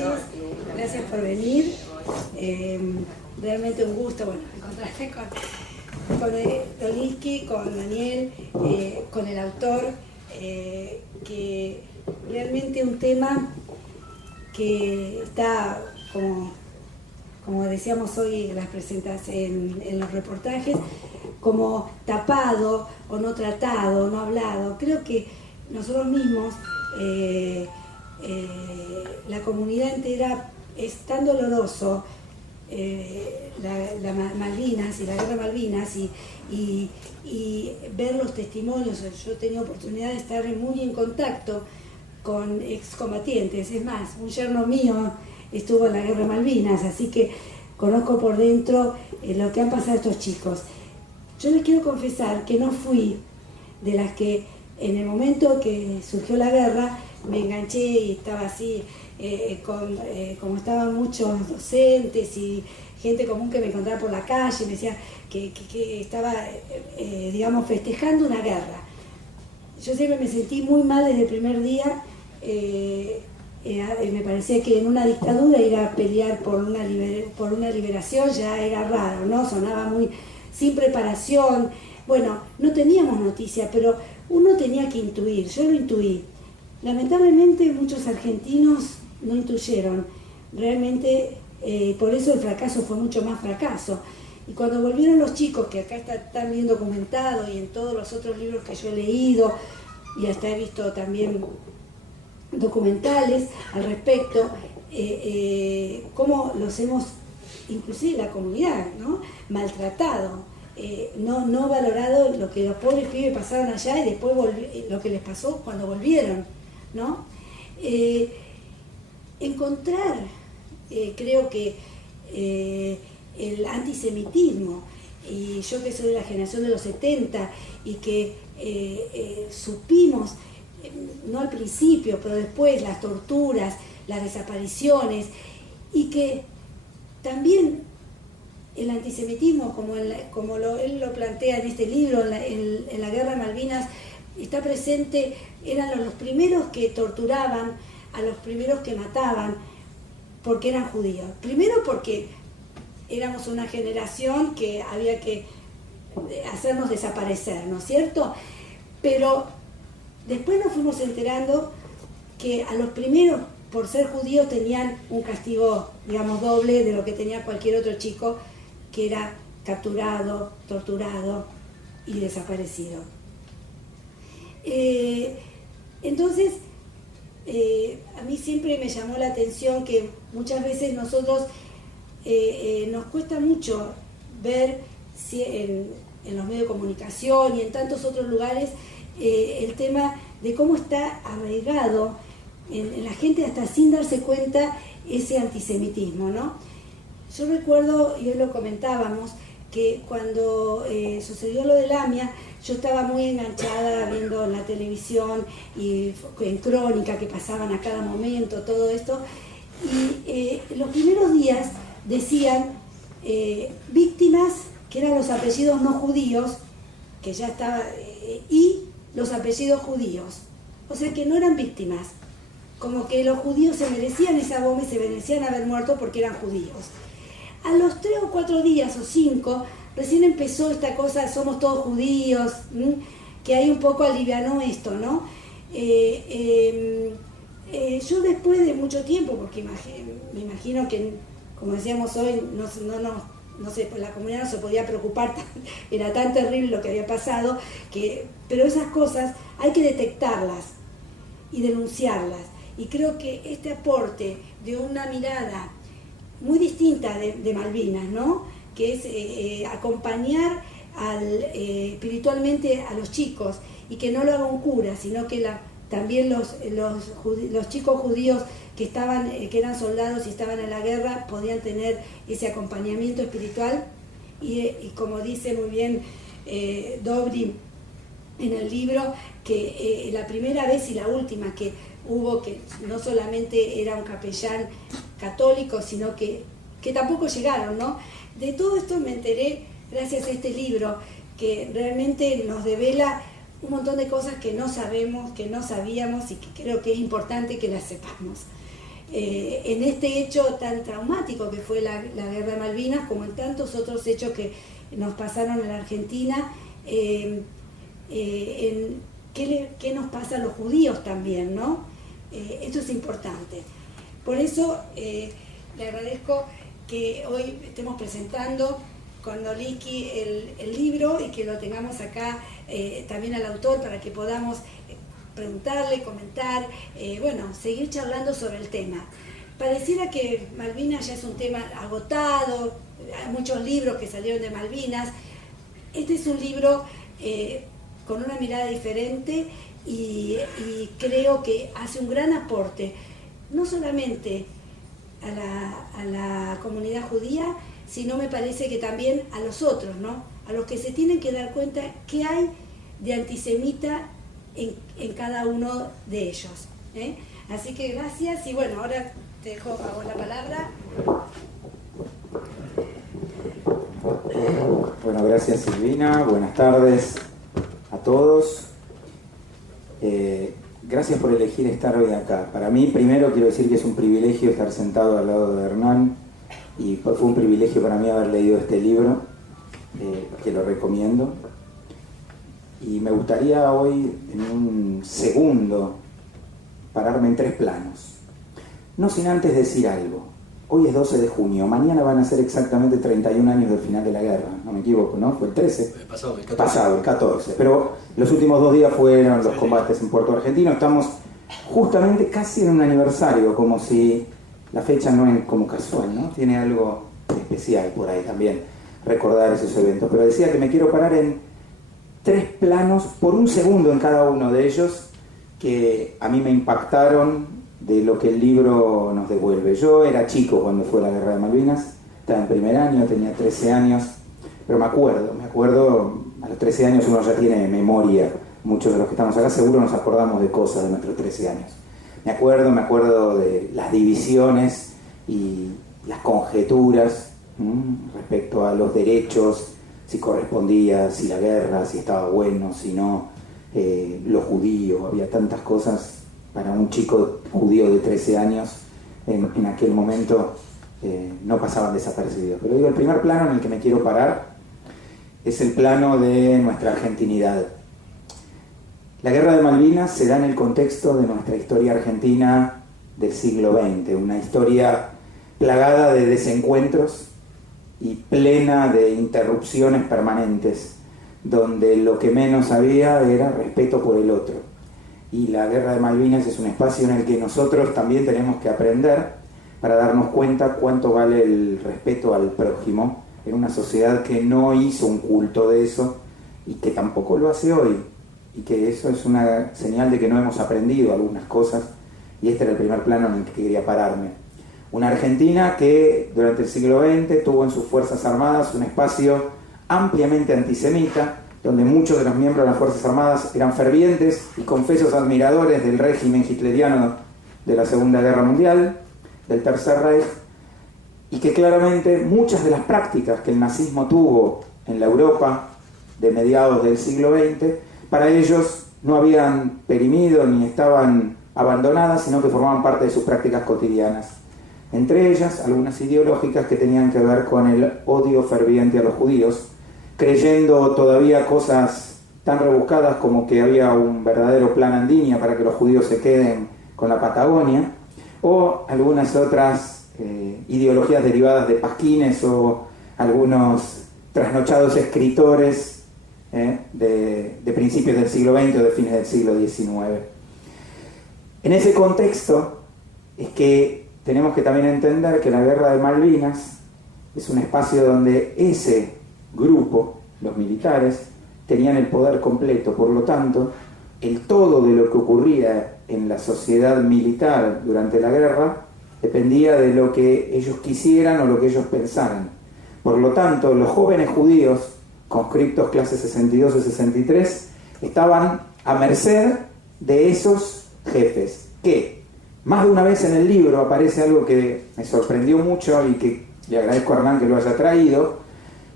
noches, gracias por venir. Realmente un gusto, bueno, encontrarme con Dolinsky, con Daniel, con el autor, que realmente un tema que está, como decíamos hoy en las presentaciones, en los reportajes, como tapado o no tratado, no hablado. Creo que nosotros mismos, la comunidad entera, es tan doloroso la Malvinas y la guerra de Malvinas y ver los testimonios. Yo he tenido oportunidad de estar muy en contacto con excombatientes. Es más, un yerno mío estuvo en la guerra de Malvinas, así que conozco por dentro lo que han pasado estos chicos. Yo les quiero confesar que no fui de las que en el momento que surgió la guerra me enganché y estaba así, como estaban muchos docentes y gente común que me encontraba por la calle, me decía que estaba, digamos, festejando una guerra. Yo siempre me sentí muy mal desde el primer día. Me parecía que en una dictadura ir a pelear por una liberación ya era raro, ¿no? Sonaba muy sin preparación. Bueno, no teníamos noticia, pero uno tenía que intuir. Yo lo intuí. Lamentablemente muchos argentinos no intuyeron. Realmente, por eso el fracaso fue mucho más fracaso. Y cuando volvieron los chicos, que acá están bien documentados y en todos los otros libros que yo he leído, y hasta he visto también documentales al respecto, cómo los hemos, inclusive la comunidad, ¿no?, maltratado, no valorado lo que los pobres pibes pasaron allá y después lo que les pasó cuando volvieron, ¿no? Encontrar, creo que el antisemitismo, y yo que soy de la generación de los 70 y que supimos, no al principio, pero después, las torturas, las desapariciones, y que también el antisemitismo, como él lo plantea en este libro, en la guerra de Malvinas, está presente. Eran los primeros que torturaban, a los primeros que mataban, porque eran judíos. Primero porque éramos una generación que había que hacernos desaparecer, ¿no es cierto? Pero después nos fuimos enterando que a los primeros, por ser judíos, tenían un castigo, digamos, doble de lo que tenía cualquier otro chico que era capturado, torturado y desaparecido. Entonces, a mí siempre me llamó la atención que muchas veces nosotros nos cuesta mucho ver en los medios de comunicación y en tantos otros lugares el tema de cómo está arraigado en la gente, hasta sin darse cuenta, ese antisemitismo, ¿no? Yo recuerdo, y hoy lo comentábamos, que cuando sucedió lo del AMIA, yo estaba muy enganchada viendo en la televisión y en crónica que pasaban a cada momento, todo esto, y los primeros días decían víctimas, que eran los apellidos no judíos, que ya estaba, y los apellidos judíos, o sea que no eran víctimas, como que los judíos se merecían esa bomba y se merecían haber muerto porque eran judíos. A los 3 o 4 días o 5, recién empezó esta cosa, somos todos judíos, que ahí un poco alivianó esto, ¿no? Yo después de mucho tiempo, porque me imagino que, como decíamos hoy, no sé, la comunidad no se podía preocupar, era tan terrible lo que había pasado, pero esas cosas hay que detectarlas y denunciarlas. Y creo que este aporte de una mirada muy distinta de Malvinas, ¿no?, que es acompañar espiritualmente a los chicos, y que no lo haga un cura, sino que también los chicos judíos que eran soldados y estaban en la guerra podían tener ese acompañamiento espiritual, y como dice muy bien Dobry en el libro, que la primera vez y la última que hubo, que no solamente era un capellán católico, sino que tampoco llegaron, ¿no? De todo esto me enteré gracias a este libro, que realmente nos devela un montón de cosas que no sabemos, que no sabíamos, y que creo que es importante que las sepamos. en este hecho tan traumático que fue la Guerra de Malvinas, como en tantos otros hechos que nos pasaron en la Argentina, qué nos pasa a los judíos también, ¿no? Esto es importante. Por eso le agradezco que hoy estemos presentando con Noliki el libro y que lo tengamos acá también al autor para que podamos preguntarle, comentar, seguir charlando sobre el tema. Pareciera que Malvinas ya es un tema agotado, hay muchos libros que salieron de Malvinas. Este es un libro con una mirada diferente y creo que hace un gran aporte, no solamente a la comunidad judía, sino me parece que también a los otros, ¿no? A los que se tienen que dar cuenta qué hay de antisemita en cada uno de ellos. Así que gracias y bueno, ahora te dejo a vos la palabra. Bueno, gracias Silvina, buenas tardes a todos. Gracias por elegir estar hoy acá. Para mí, primero quiero decir que es un privilegio estar sentado al lado de Hernán y fue un privilegio para mí haber leído este libro, que lo recomiendo. Y me gustaría hoy, en un segundo, pararme en 3 planos. No sin antes decir algo. Hoy es 12 de junio, mañana van a ser exactamente 31 años del final de la guerra, no me equivoco, ¿no? Fue el 13. Pasado, el 14. Pero los últimos 2 días fueron los combates en Puerto Argentino. Estamos justamente casi en un aniversario, como si la fecha no es como casual, ¿no? Tiene algo especial por ahí también, recordar esos eventos. Pero decía que me quiero parar en 3 planos, por un segundo en cada uno de ellos, que a mí me impactaron de lo que el libro nos devuelve. Yo era chico cuando fue la Guerra de Malvinas, estaba en primer año, tenía 13 años, pero me acuerdo, a los 13 años uno ya tiene memoria, muchos de los que estamos acá seguro nos acordamos de cosas de nuestros 13 años. Me acuerdo de las divisiones y las conjeturas respecto a los derechos, si correspondía, si la guerra, si estaba bueno, si no, los judíos, había tantas cosas para un chico judío de 13 años, en aquel momento no pasaban desapercibidos. Pero digo, el primer plano en el que me quiero parar es el plano de nuestra argentinidad. La Guerra de Malvinas se da en el contexto de nuestra historia argentina del siglo XX, una historia plagada de desencuentros y plena de interrupciones permanentes, donde lo que menos había era respeto por el otro. Y la Guerra de Malvinas es un espacio en el que nosotros también tenemos que aprender para darnos cuenta cuánto vale el respeto al prójimo en una sociedad que no hizo un culto de eso y que tampoco lo hace hoy, y que eso es una señal de que no hemos aprendido algunas cosas, y este era el primer plano en el que quería pararme. Una Argentina que durante el siglo XX tuvo en sus Fuerzas Armadas un espacio ampliamente antisemita, donde muchos de los miembros de las Fuerzas Armadas eran fervientes y confesos admiradores del régimen hitleriano de la Segunda Guerra Mundial, del Tercer Reich, y que claramente muchas de las prácticas que el nazismo tuvo en la Europa de mediados del siglo XX, para ellos no habían perimido ni estaban abandonadas, sino que formaban parte de sus prácticas cotidianas. Entre ellas, algunas ideológicas que tenían que ver con el odio ferviente a los judíos, creyendo todavía cosas tan rebuscadas como que había un verdadero plan Andinia para que los judíos se queden con la Patagonia, o algunas otras ideologías derivadas de pasquines o algunos trasnochados escritores de principios del siglo XX o de fines del siglo XIX. En ese contexto es que tenemos que también entender que la Guerra de Malvinas es un espacio donde ese grupo, los militares, tenían el poder completo. Por lo tanto, el todo de lo que ocurría en la sociedad militar durante la guerra dependía de lo que ellos quisieran o lo que ellos pensaran. Por lo tanto, los jóvenes judíos, conscriptos clase 62 y 63, estaban a merced de esos jefes, que más de una vez en el libro aparece algo que me sorprendió mucho y que le agradezco a Hernán que lo haya traído,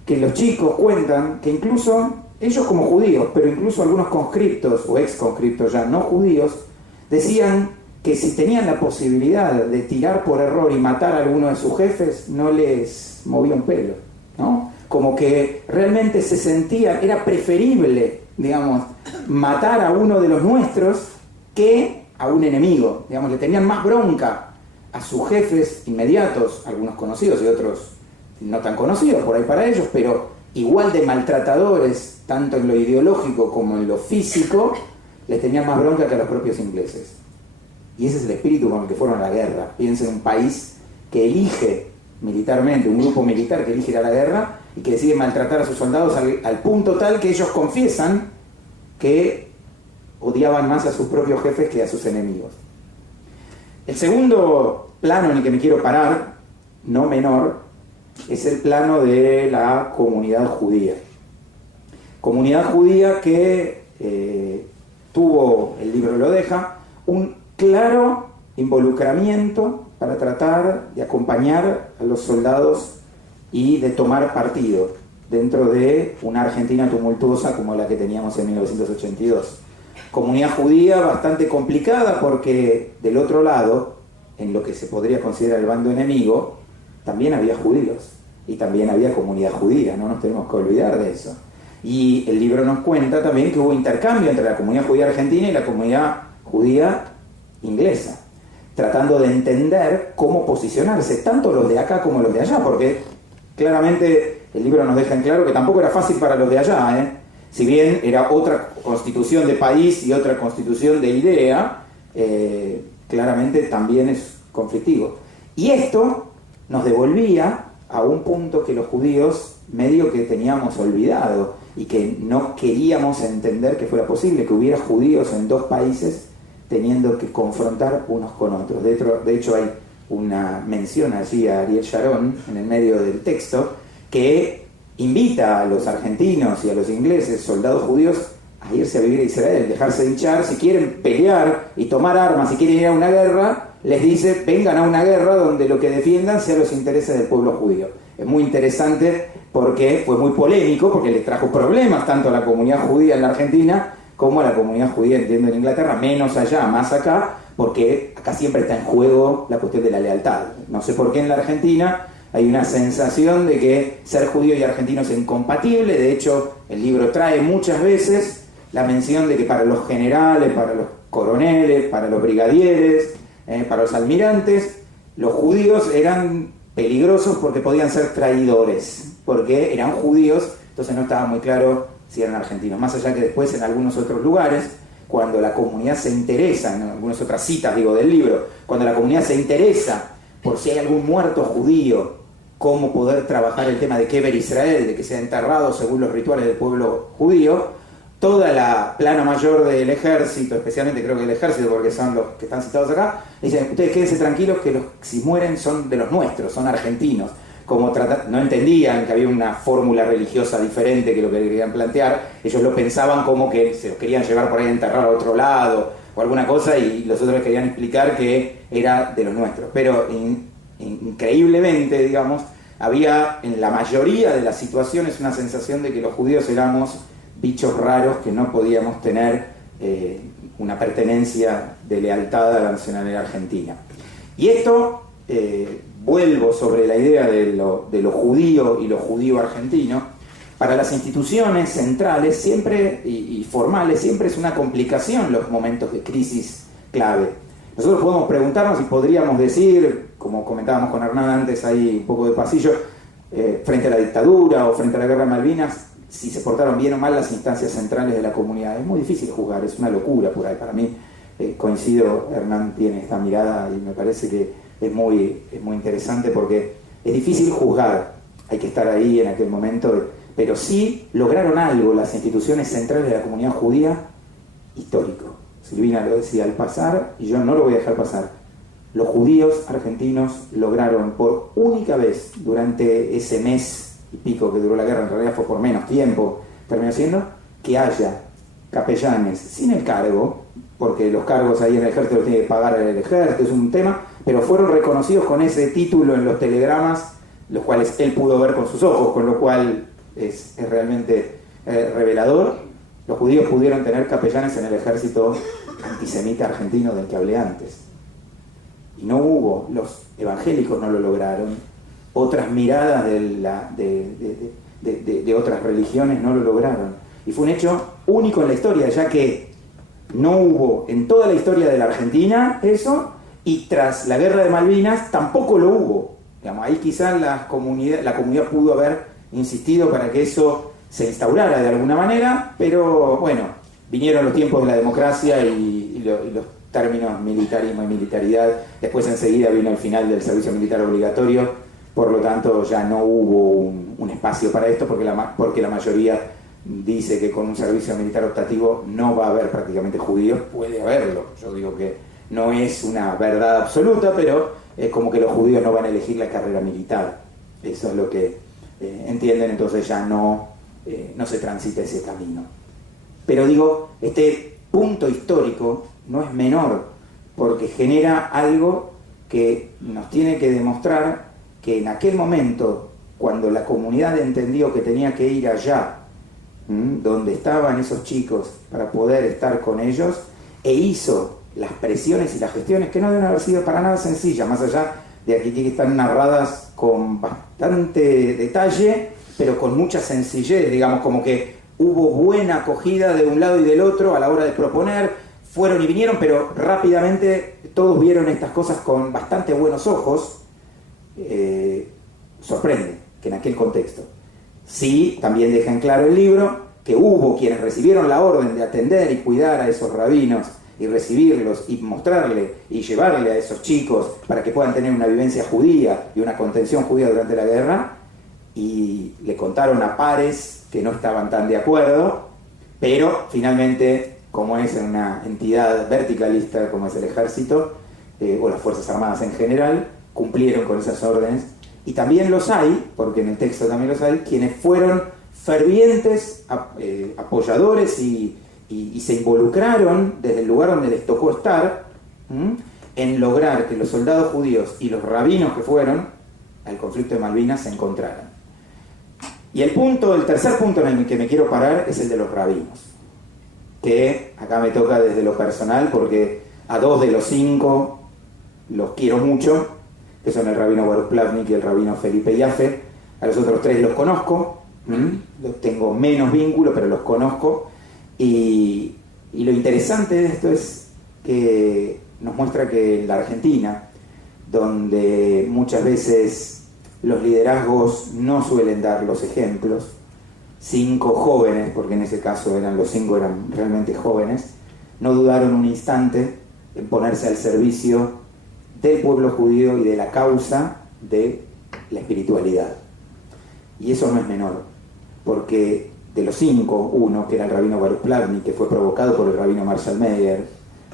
que los chicos cuentan que incluso ellos como judíos, pero incluso algunos conscriptos o ex conscriptos ya no judíos, decían que si tenían la posibilidad de tirar por error y matar a alguno de sus jefes, no les movía un pelo, ¿no? Como que realmente se sentían, era preferible, digamos, matar a uno de los nuestros que a un enemigo. Digamos, le tenían más bronca a sus jefes inmediatos, algunos conocidos y otros no tan conocidos por ahí para ellos, pero igual de maltratadores, tanto en lo ideológico como en lo físico, les tenían más bronca que a los propios ingleses. Y ese es el espíritu con el que fueron a la guerra. Piensen en un país que elige militarmente, un grupo militar que elige ir a la guerra y que decide maltratar a sus soldados al punto tal que ellos confiesan que odiaban más a sus propios jefes que a sus enemigos. El segundo plano en el que me quiero parar, no menor, es el plano de la comunidad judía. Comunidad judía que tuvo, el libro lo deja, un claro involucramiento para tratar de acompañar a los soldados y de tomar partido dentro de una Argentina tumultuosa como la que teníamos en 1982. Comunidad judía bastante complicada porque del otro lado, en lo que se podría considerar el bando enemigo, también había judíos y también había comunidad judía, no nos tenemos que olvidar de eso. Y el libro nos cuenta también que hubo intercambio entre la comunidad judía argentina y la comunidad judía inglesa, tratando de entender cómo posicionarse, tanto los de acá como los de allá, porque claramente el libro nos deja en claro que tampoco era fácil para los de allá, ¿eh? Si bien era otra constitución de país y otra constitución de idea, claramente también es conflictivo. Y esto nos devolvía a un punto que los judíos medio que teníamos olvidado y que no queríamos entender que fuera posible, que hubiera judíos en dos países teniendo que confrontar unos con otros. De hecho hay una mención allí a Ariel Sharon en el medio del texto que invita a los argentinos y a los ingleses, soldados judíos, a irse a vivir a Israel, dejarse hinchar. Si quieren pelear y tomar armas, si quieren ir a una guerra, les dice, vengan a una guerra donde lo que defiendan sean los intereses del pueblo judío. Es muy interesante porque fue muy polémico, porque les trajo problemas tanto a la comunidad judía en la Argentina como a la comunidad judía, entiendo, en Inglaterra, menos allá, más acá, porque acá siempre está en juego la cuestión de la lealtad. No sé por qué en la Argentina hay una sensación de que ser judío y argentino es incompatible. De hecho, el libro trae muchas veces la mención de que para los generales, para los coroneles, para los brigadieres, para los almirantes, los judíos eran peligrosos porque podían ser traidores, porque eran judíos, entonces no estaba muy claro si eran argentinos. Más allá que después en algunos otros lugares, cuando la comunidad se interesa, en algunas otras citas digo del libro, cuando la comunidad se interesa por si hay algún muerto judío, cómo poder trabajar el tema de Kever Israel, de que sea enterrado según los rituales del pueblo judío, toda la plana mayor del ejército, especialmente creo que el ejército, porque son los que están citados acá, dicen, ustedes quédense tranquilos que los si mueren son de los nuestros, son argentinos. Como no entendían que había una fórmula religiosa diferente que lo que querían plantear, ellos lo pensaban como que se los querían llevar por ahí a enterrar a otro lado o alguna cosa, y los otros querían explicar que era de los nuestros. Pero increíblemente, digamos, había en la mayoría de las situaciones una sensación de que los judíos éramos bichos raros que no podíamos tener una pertenencia de lealtad a la nacionalidad argentina. Y esto, vuelvo sobre la idea de lo judío y lo judío argentino, para las instituciones centrales siempre y formales siempre es una complicación los momentos de crisis clave. Nosotros podemos preguntarnos y podríamos decir, como comentábamos con Hernán antes ahí un poco de pasillo, frente a la dictadura o frente a la guerra de Malvinas, si se portaron bien o mal las instancias centrales de la comunidad. Es muy difícil juzgar, es una locura por ahí. Para mí, coincido, Hernán tiene esta mirada y me parece que es muy interesante porque es difícil juzgar, hay que estar ahí en aquel momento, pero sí lograron algo las instituciones centrales de la comunidad judía histórico. Silvina lo decía al pasar, y yo no lo voy a dejar pasar. Los judíos argentinos lograron por única vez durante ese mes y pico que duró la guerra, en realidad fue por menos tiempo, terminó siendo que haya capellanes sin el cargo, porque los cargos ahí en el ejército los tiene que pagar el ejército, es un tema, pero fueron reconocidos con ese título en los telegramas, los cuales él pudo ver con sus ojos, con lo cual es realmente revelador. Los judíos pudieron tener capellanes en el ejército antisemita argentino del que hablé antes. y no hubo, los evangélicos no lo lograron, otras miradas de otras religiones no lo lograron. Y fue un hecho único en la historia, ya que no hubo en toda la historia de la Argentina eso, y tras la Guerra de Malvinas tampoco lo hubo. Digamos, ahí quizás la comunidad pudo haber insistido para que eso se instaurara de alguna manera, pero bueno, vinieron los tiempos de la democracia y los términos militarismo y militaridad. Después enseguida vino el final del servicio militar obligatorio, por lo tanto ya no hubo un espacio para esto, porque la mayoría dice que con un servicio militar optativo no va a haber prácticamente judíos. Puede haberlo, yo digo que no es una verdad absoluta, pero es como que los judíos no van a elegir la carrera militar. Eso es lo que entienden, entonces ya no se transita ese camino. Pero digo, este punto histórico no es menor, porque genera algo que nos tiene que demostrar que en aquel momento, cuando la comunidad entendió que tenía que ir allá, donde estaban esos chicos, para poder estar con ellos, e hizo las presiones y las gestiones que no deben haber sido para nada sencillas, más allá de aquí que están narradas con bastante detalle, pero con mucha sencillez, digamos, como que hubo buena acogida de un lado y del otro a la hora de proponer, fueron y vinieron, pero rápidamente todos vieron estas cosas con bastante buenos ojos. Sorprende que en aquel contexto. Sí, también deja en claro el libro que hubo quienes recibieron la orden de atender y cuidar a esos rabinos y recibirlos y mostrarle y llevarle a esos chicos para que puedan tener una vivencia judía y una contención judía durante la guerra, y le contaron a pares que no estaban tan de acuerdo, pero finalmente, como es en una entidad verticalista como es el ejército o las Fuerzas Armadas en general, cumplieron con esas órdenes. Y también los hay, porque en el texto también los hay, quienes fueron fervientes apoyadores y se involucraron desde el lugar donde les tocó estar en lograr que los soldados judíos y los rabinos que fueron al conflicto de Malvinas se encontraran. Y el tercer punto en el que me quiero parar es el de los rabinos, que acá me toca desde lo personal, porque a 2 de los 5 los quiero mucho, que son el rabino Baruch Plavnik y el rabino Felipe Yaffe. A los otros 3 los conozco, los tengo menos vínculo, pero los conozco. Y lo interesante de esto es que nos muestra que en la Argentina, donde muchas veces los liderazgos no suelen dar los ejemplos, 5 jóvenes, porque en ese caso los 5 eran realmente jóvenes, no dudaron un instante en ponerse al servicio del pueblo judío y de la causa de la espiritualidad. Y eso no es menor, porque de los 5, uno, que era el rabino Baruch Plavnik, que fue provocado por el rabino Marshall Meyer,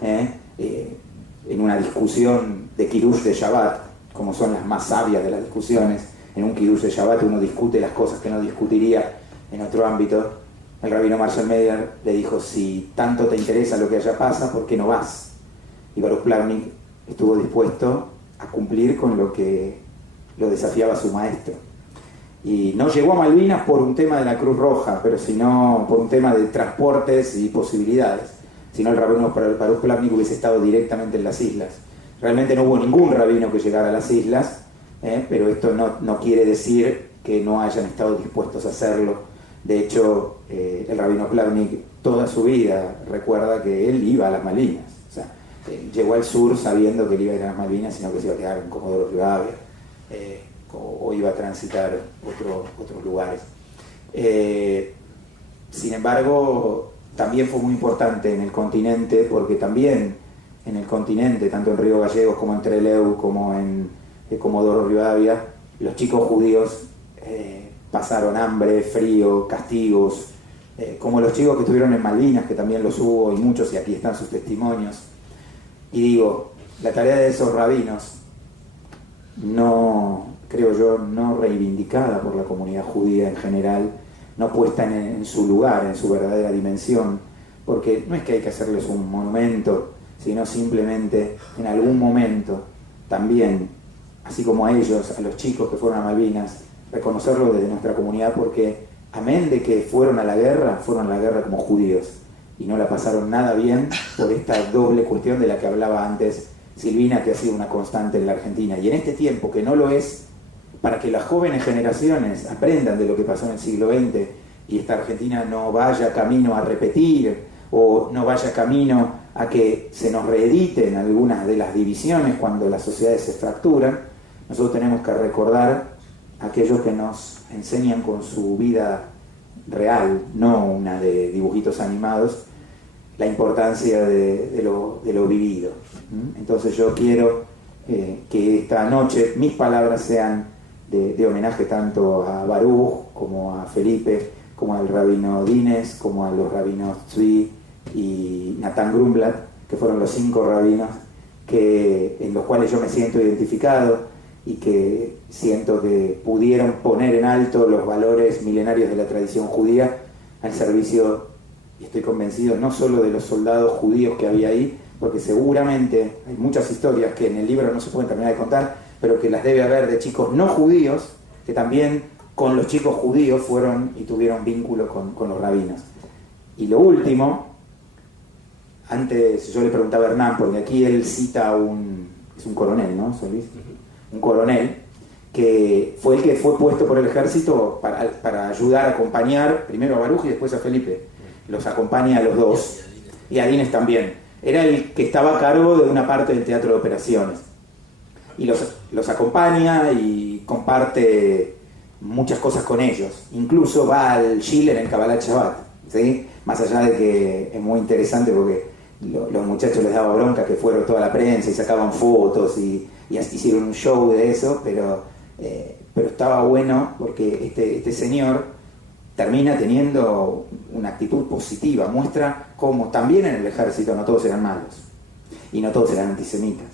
en una discusión de Kiddush de Shabbat, como son las más sabias de las discusiones, en un Kiddush de Shabbat uno discute las cosas que no discutiría en otro ámbito. El rabino Marshall Meyer le dijo: si tanto te interesa lo que allá pasa, ¿por qué no vas? Y Baruch Plavnik estuvo dispuesto a cumplir con lo que lo desafiaba su maestro. Y no llegó a Malvinas por un tema de la Cruz Roja, pero sino por un tema de transportes y posibilidades. Si no, el rabino Baruch Plavnik hubiese estado directamente en las islas. Realmente no hubo ningún rabino que llegara a las islas, pero esto no quiere decir que no hayan estado dispuestos a hacerlo. De hecho, el rabino Plavnik toda su vida recuerda que él iba a las Malvinas. O sea, llegó al sur sabiendo que él iba a ir a las Malvinas, sino que se iba a quedar en Comodoro Rivadavia, o iba a transitar otros lugares. Sin embargo, también fue muy importante en el continente, porque también en el continente, tanto en Río Gallegos como en Trelew, como en Comodoro Rivadavia, los chicos judíos pasaron hambre, frío, castigos, como los chicos que estuvieron en Malvinas, que también los hubo, y muchos, y aquí están sus testimonios. Y digo, la tarea de esos rabinos, creo yo, no reivindicada por la comunidad judía en general, no puesta en su lugar, en su verdadera dimensión, porque no es que hay que hacerles un monumento, sino simplemente en algún momento también, así como a ellos, a los chicos que fueron a Malvinas, reconocerlo desde nuestra comunidad, porque amén de que fueron a la guerra como judíos y no la pasaron nada bien por esta doble cuestión de la que hablaba antes Silvina, que ha sido una constante en la Argentina. Y en este tiempo que no lo es, para que las jóvenes generaciones aprendan de lo que pasó en el siglo XX y esta Argentina no vaya camino a repetir o no vaya camino a que se nos reediten algunas de las divisiones cuando las sociedades se fracturan, nosotros tenemos que recordar a aquellos que nos enseñan con su vida real, no una de dibujitos animados, la importancia de lo vivido. Entonces yo quiero que esta noche mis palabras sean de homenaje tanto a Baruch como a Felipe, como al rabino Dines, como a los rabinos Tzvi y Natán Grumblat, que fueron los 5 rabinos en los cuales yo me siento identificado y que siento que pudieron poner en alto los valores milenarios de la tradición judía al servicio, y estoy convencido, no solo de los soldados judíos que había ahí, porque seguramente hay muchas historias que en el libro no se pueden terminar de contar, pero que las debe haber de chicos no judíos, que también con los chicos judíos fueron y tuvieron vínculo con los rabinos. Y lo último, antes yo le preguntaba a Hernán, porque aquí él cita es un coronel, ¿no, Solís? Un coronel, que fue el que fue puesto por el ejército para ayudar a acompañar primero a Baruch y después a Felipe. Los acompaña a los dos, y a Dines también. Era el que estaba a cargo de una parte del teatro de operaciones. Y los acompaña y comparte muchas cosas con ellos. Incluso va al Schiller en Kabbalat Shabbat, ¿sí? Más allá de que es muy interesante porque los muchachos les daba bronca que fueron toda la prensa y sacaban fotos y hicieron un show de eso, pero estaba bueno porque este señor termina teniendo una actitud positiva, muestra cómo también en el ejército no todos eran malos, y no todos eran antisemitas,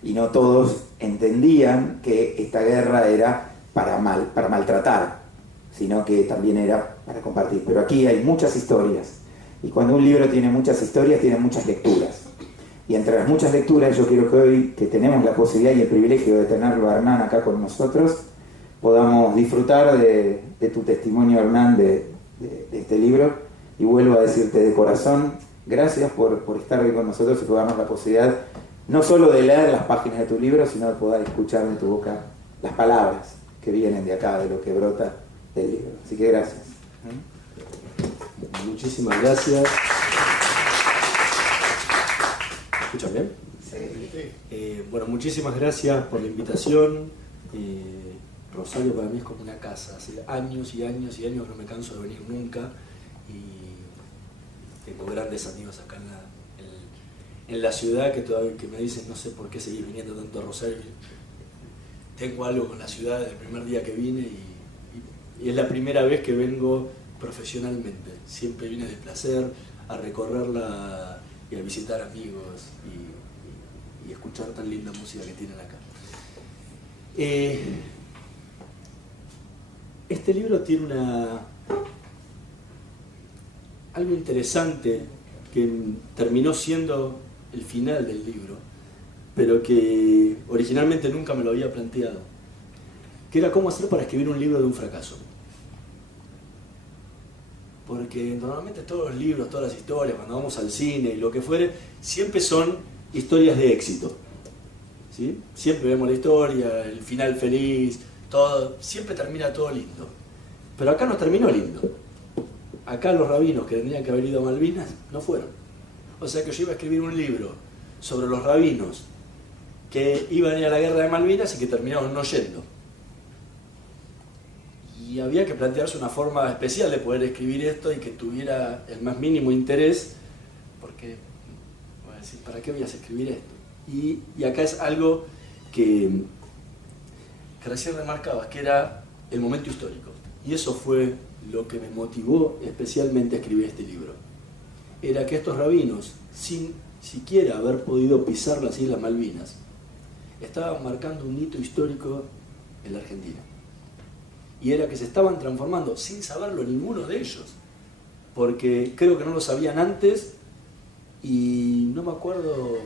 y no todos entendían que esta guerra era para maltratar, sino que también era para compartir. Pero aquí hay muchas historias, y cuando un libro tiene muchas historias, tiene muchas lecturas. Y entre las muchas lecturas, yo quiero que hoy, que tenemos la posibilidad y el privilegio de tenerlo a Hernán acá con nosotros, podamos disfrutar de tu testimonio, Hernán, de este libro. Y vuelvo a decirte de corazón, gracias por estar hoy con nosotros y por darnos la posibilidad no solo de leer las páginas de tu libro, sino de poder escuchar de tu boca las palabras que vienen de acá, de lo que brota del libro. Así que gracias. Muchísimas gracias. ¿Escuchan bien? Sí. Bueno, muchísimas gracias por la invitación. Rosario para mí es como una casa. Hace años y años y años que no me canso de venir nunca. Y tengo grandes amigos acá en la ciudad que todavía que me dicen no sé por qué seguir viniendo tanto a Rosario. Tengo algo con la ciudad del primer día que vine y es la primera vez que vengo profesionalmente. Siempre vine de placer a recorrerla y a visitar amigos y escuchar tan linda música que tienen acá. Este libro tiene algo interesante que terminó siendo el final del libro, pero que originalmente nunca me lo había planteado, que era cómo hacer para escribir un libro de un fracaso. Porque normalmente todos los libros, todas las historias, cuando vamos al cine y lo que fuere, siempre son historias de éxito, ¿sí? Siempre vemos la historia, el final feliz, todo, siempre termina todo lindo. Pero acá no terminó lindo. Acá los rabinos que tendrían que haber ido a Malvinas no fueron. O sea que yo iba a escribir un libro sobre los rabinos que iban a ir a la guerra de Malvinas y que terminaron no yendo. Y había que plantearse una forma especial de poder escribir esto y que tuviera el más mínimo interés, porque, voy a decir, ¿para qué voy a escribir esto? Y acá es algo que recién remarcabas, que era el momento histórico. Y eso fue lo que me motivó especialmente a escribir este libro. Era que estos rabinos, sin siquiera haber podido pisar las Islas Malvinas, estaban marcando un hito histórico en la Argentina. Y era que se estaban transformando, sin saberlo ninguno de ellos, porque creo que no lo sabían antes y no me acuerdo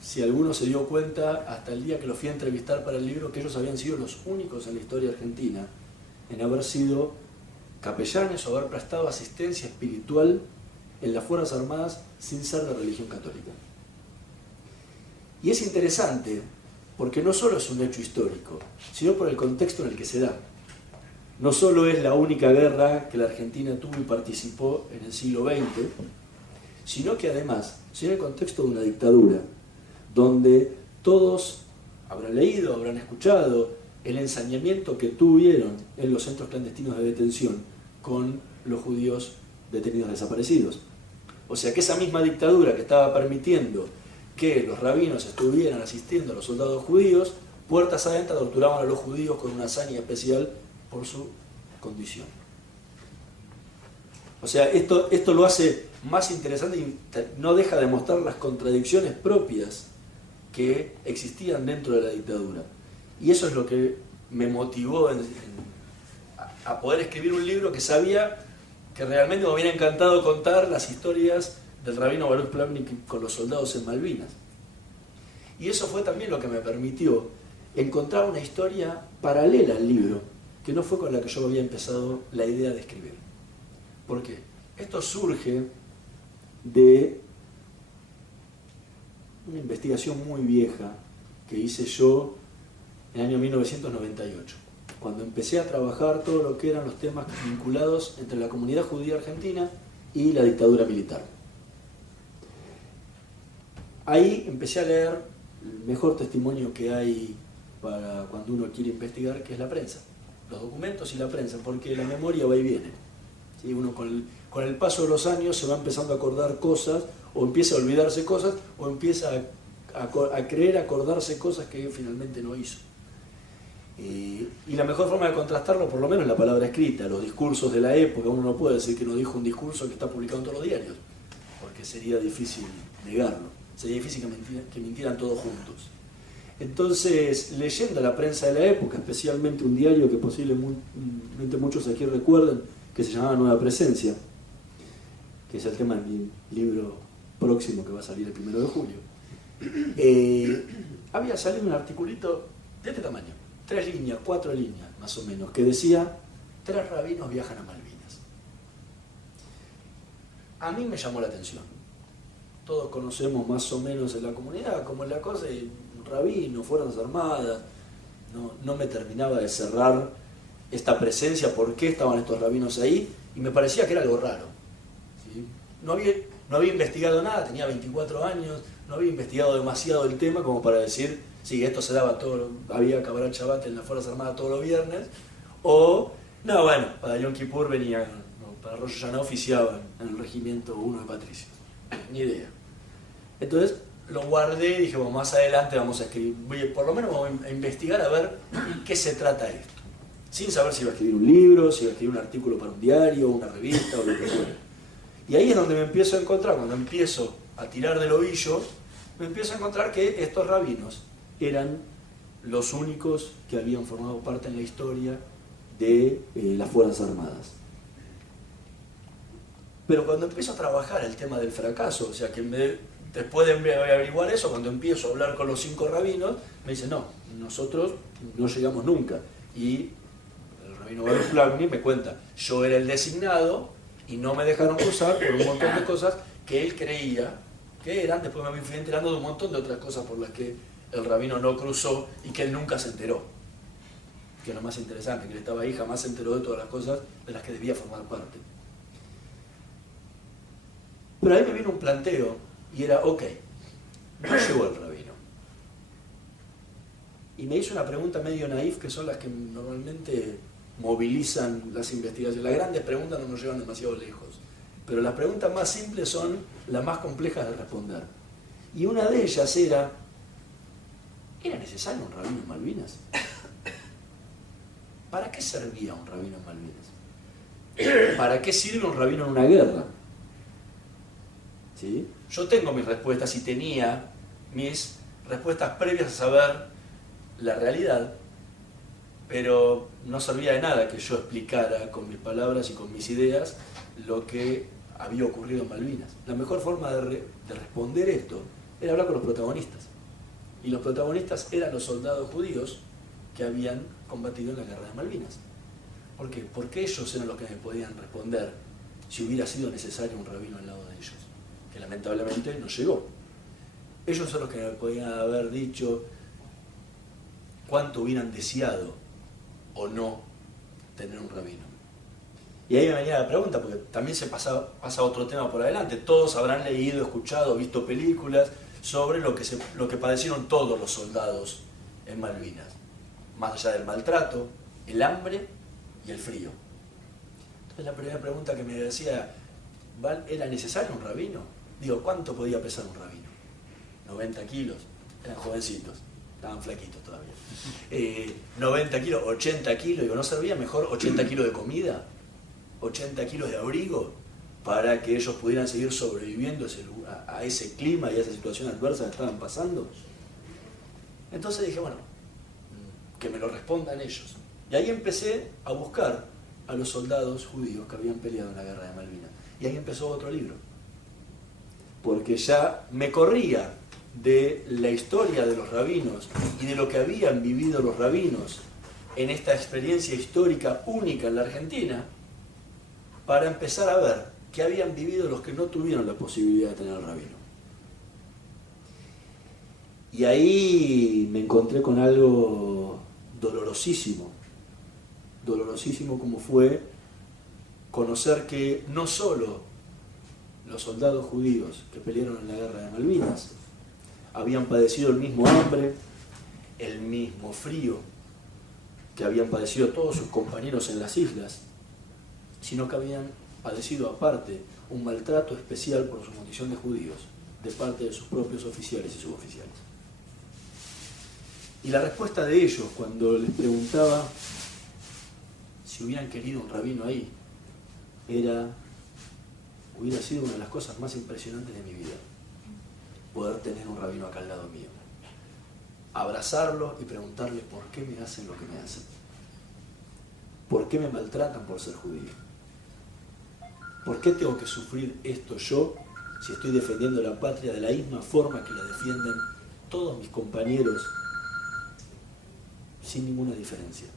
si alguno se dio cuenta hasta el día que los fui a entrevistar para el libro que ellos habían sido los únicos en la historia argentina en haber sido capellanes o haber prestado asistencia espiritual en las Fuerzas Armadas sin ser de religión católica. Y es interesante porque no solo es un hecho histórico, sino por el contexto en el que se da. No solo es la única guerra que la Argentina tuvo y participó en el siglo XX, sino que además, en el contexto de una dictadura, donde todos habrán leído, habrán escuchado el ensañamiento que tuvieron en los centros clandestinos de detención con los judíos detenidos desaparecidos. O sea que esa misma dictadura que estaba permitiendo que los rabinos estuvieran asistiendo a los soldados judíos, puertas adentro torturaban a los judíos con una hazaña especial por su condición. O sea, esto lo hace más interesante y no deja de mostrar las contradicciones propias que existían dentro de la dictadura. Y eso es lo que me motivó a poder escribir un libro que sabía que realmente me hubiera encantado contar las historias del rabino Baruch Plavnik con los soldados en Malvinas. Y eso fue también lo que me permitió encontrar una historia paralela al libro, que no fue con la que yo había empezado la idea de escribir. ¿Por qué? Esto surge de una investigación muy vieja que hice yo en el año 1998, cuando empecé a trabajar todo lo que eran los temas vinculados entre la comunidad judía argentina y la dictadura militar. Ahí empecé a leer el mejor testimonio que hay para cuando uno quiere investigar, que es la prensa, los documentos y la prensa, porque la memoria va y viene. ¿Sí? Uno con el paso de los años se va empezando a acordar cosas, o empieza a olvidarse cosas, o empieza a creer acordarse cosas que finalmente no hizo. Y la mejor forma de contrastarlo, por lo menos, es la palabra escrita, los discursos de la época. Uno no puede decir que no dijo un discurso que está publicado en todos los diarios, porque sería difícil negarlo, sería difícil que mintieran todos juntos. Entonces, leyendo la prensa de la época, especialmente un diario que posiblemente muchos aquí recuerden, que se llamaba Nueva Presencia, que es el tema de mi libro próximo que va a salir el 1 de julio, había salido un articulito de este tamaño, 3 líneas, 4 líneas más o menos, que decía: 3 rabinos viajan a Malvinas. A mí me llamó la atención. Todos conocemos más o menos en la comunidad cómo es la cosa, y un rabino, Fuerzas Armadas, no me terminaba de cerrar esta presencia, por qué estaban estos rabinos ahí, y me parecía que era algo raro. ¿Sí? No había investigado nada, tenía 24 años, no había investigado demasiado el tema como para decir, sí, esto se daba todo, había Kabbalat Shabbat en las Fuerzas Armadas todos los viernes, o, no, bueno, para Yom Kippur venían, para Rosh Hashanah oficiaban en el regimiento 1 de patricios. Ni idea. Entonces lo guardé y dije, bueno, más adelante vamos a escribir, por lo menos vamos a investigar a ver qué se trata esto. Sin saber si iba a escribir un libro, si iba a escribir un artículo para un diario, una revista o lo que fuera. Y ahí es donde me empiezo a encontrar, cuando empiezo a tirar del ovillo, me empiezo a encontrar que estos rabinos eran los únicos que habían formado parte en la historia de las Fuerzas Armadas. Pero cuando empiezo a trabajar el tema del fracaso, o sea que después de averiguar eso, cuando empiezo a hablar con los 5 rabinos, me dicen, no, nosotros no llegamos nunca. Y el rabino Baruch Plavnik me cuenta, yo era el designado y no me dejaron cruzar por un montón de cosas que él creía que eran. Después me fui enterando de un montón de otras cosas por las que el rabino no cruzó y que él nunca se enteró. Que es lo más interesante, que él estaba ahí, jamás se enteró de todas las cosas de las que debía formar parte. Pero ahí me vino un planteo y era, ok, no llegó el rabino. Y me hizo una pregunta medio naif, que son las que normalmente movilizan las investigaciones. Las grandes preguntas no nos llevan demasiado lejos, pero las preguntas más simples son las más complejas de responder. Y una de ellas era necesario un rabino en Malvinas? ¿Para qué servía un rabino en Malvinas? ¿Para qué sirve un rabino en una guerra? ¿Sí? Yo tengo mis respuestas y tenía mis respuestas previas a saber la realidad, pero no servía de nada que yo explicara con mis palabras y con mis ideas lo que había ocurrido en Malvinas. La mejor forma de responder esto era hablar con los protagonistas. Y los protagonistas eran los soldados judíos que habían combatido en la guerra de Malvinas. ¿Por qué? Porque ellos eran los que me podían responder si hubiera sido necesario un rabino al lado de ellos, que lamentablemente no llegó. ellos son los que me podían haber dicho cuánto hubieran deseado o no tener un rabino. Y ahí me venía la pregunta, porque también pasa otro tema por adelante. Todos habrán leído, escuchado, visto películas sobre lo que padecieron todos los soldados en Malvinas. Más allá del maltrato, el hambre y el frío. Entonces la primera pregunta que me decía, ¿era necesario un rabino? Digo, ¿cuánto podía pesar un rabino? 90 kilos, eran jovencitos, estaban flaquitos todavía. 90 kilos, 80 kilos, digo, ¿no servía mejor 80 kilos de comida? 80 kilos de abrigo para que ellos pudieran seguir sobreviviendo a ese clima y a esa situación adversa que estaban pasando. Entonces dije, bueno, que me lo respondan ellos. Y ahí empecé a buscar a los soldados judíos que habían peleado en la guerra de Malvinas. Y ahí empezó otro libro. Porque ya me corría de la historia de los rabinos y de lo que habían vivido los rabinos en esta experiencia histórica única en la Argentina, para empezar a ver qué habían vivido los que no tuvieron la posibilidad de tener al rabino. Y ahí me encontré con algo dolorosísimo como fue conocer que no solo los soldados judíos que pelearon en la guerra de Malvinas habían padecido el mismo hambre, el mismo frío que habían padecido todos sus compañeros en las islas, sino que habían padecido aparte un maltrato especial por su condición de judíos de parte de sus propios oficiales y suboficiales. Y la respuesta de ellos cuando les preguntaba si hubieran querido un rabino ahí, hubiera sido una de las cosas más impresionantes de mi vida, poder tener un rabino acá al lado mío, abrazarlo y preguntarle por qué me hacen lo que me hacen, por qué me maltratan por ser judío. ¿Por qué tengo que sufrir esto yo si estoy defendiendo la patria de la misma forma que la defienden todos mis compañeros sin ninguna diferencia?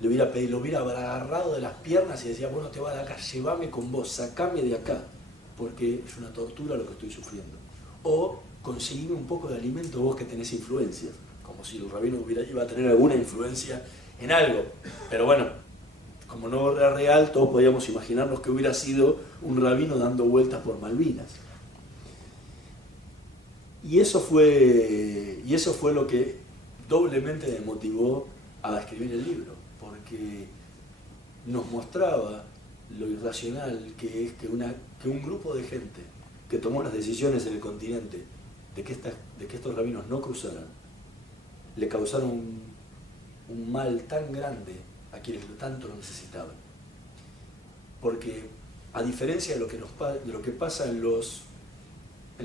Le hubiera pedido, lo hubiera agarrado de las piernas y decía, bueno, te vas de acá, llévame con vos, sacame de acá, porque es una tortura lo que estoy sufriendo. O conseguime un poco de alimento vos que tenés influencia, como si el rabino iba a tener alguna influencia en algo. Pero bueno, como no era real, todos podíamos imaginarnos que hubiera sido un rabino dando vueltas por Malvinas. Y eso fue lo que doblemente me motivó a escribir el libro, porque nos mostraba lo irracional que es que un grupo de gente que tomó las decisiones en el continente de que estos rabinos no cruzaran, le causaron un mal tan grande a quienes tanto lo necesitaban. Porque a diferencia de lo que pasa en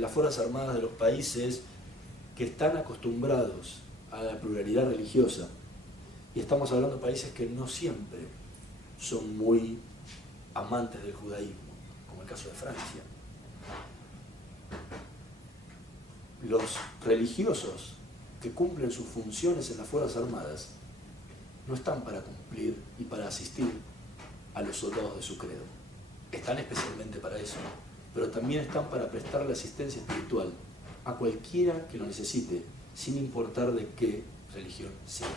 las Fuerzas Armadas de los países que están acostumbrados a la pluralidad religiosa, y estamos hablando de países que no siempre son muy amantes del judaísmo, como el caso de Francia. Los religiosos que cumplen sus funciones en las Fuerzas Armadas no están para cumplir y para asistir a los soldados de su credo. Están especialmente para eso, pero también están para prestarle asistencia espiritual a cualquiera que lo necesite, sin importar de qué religión sea.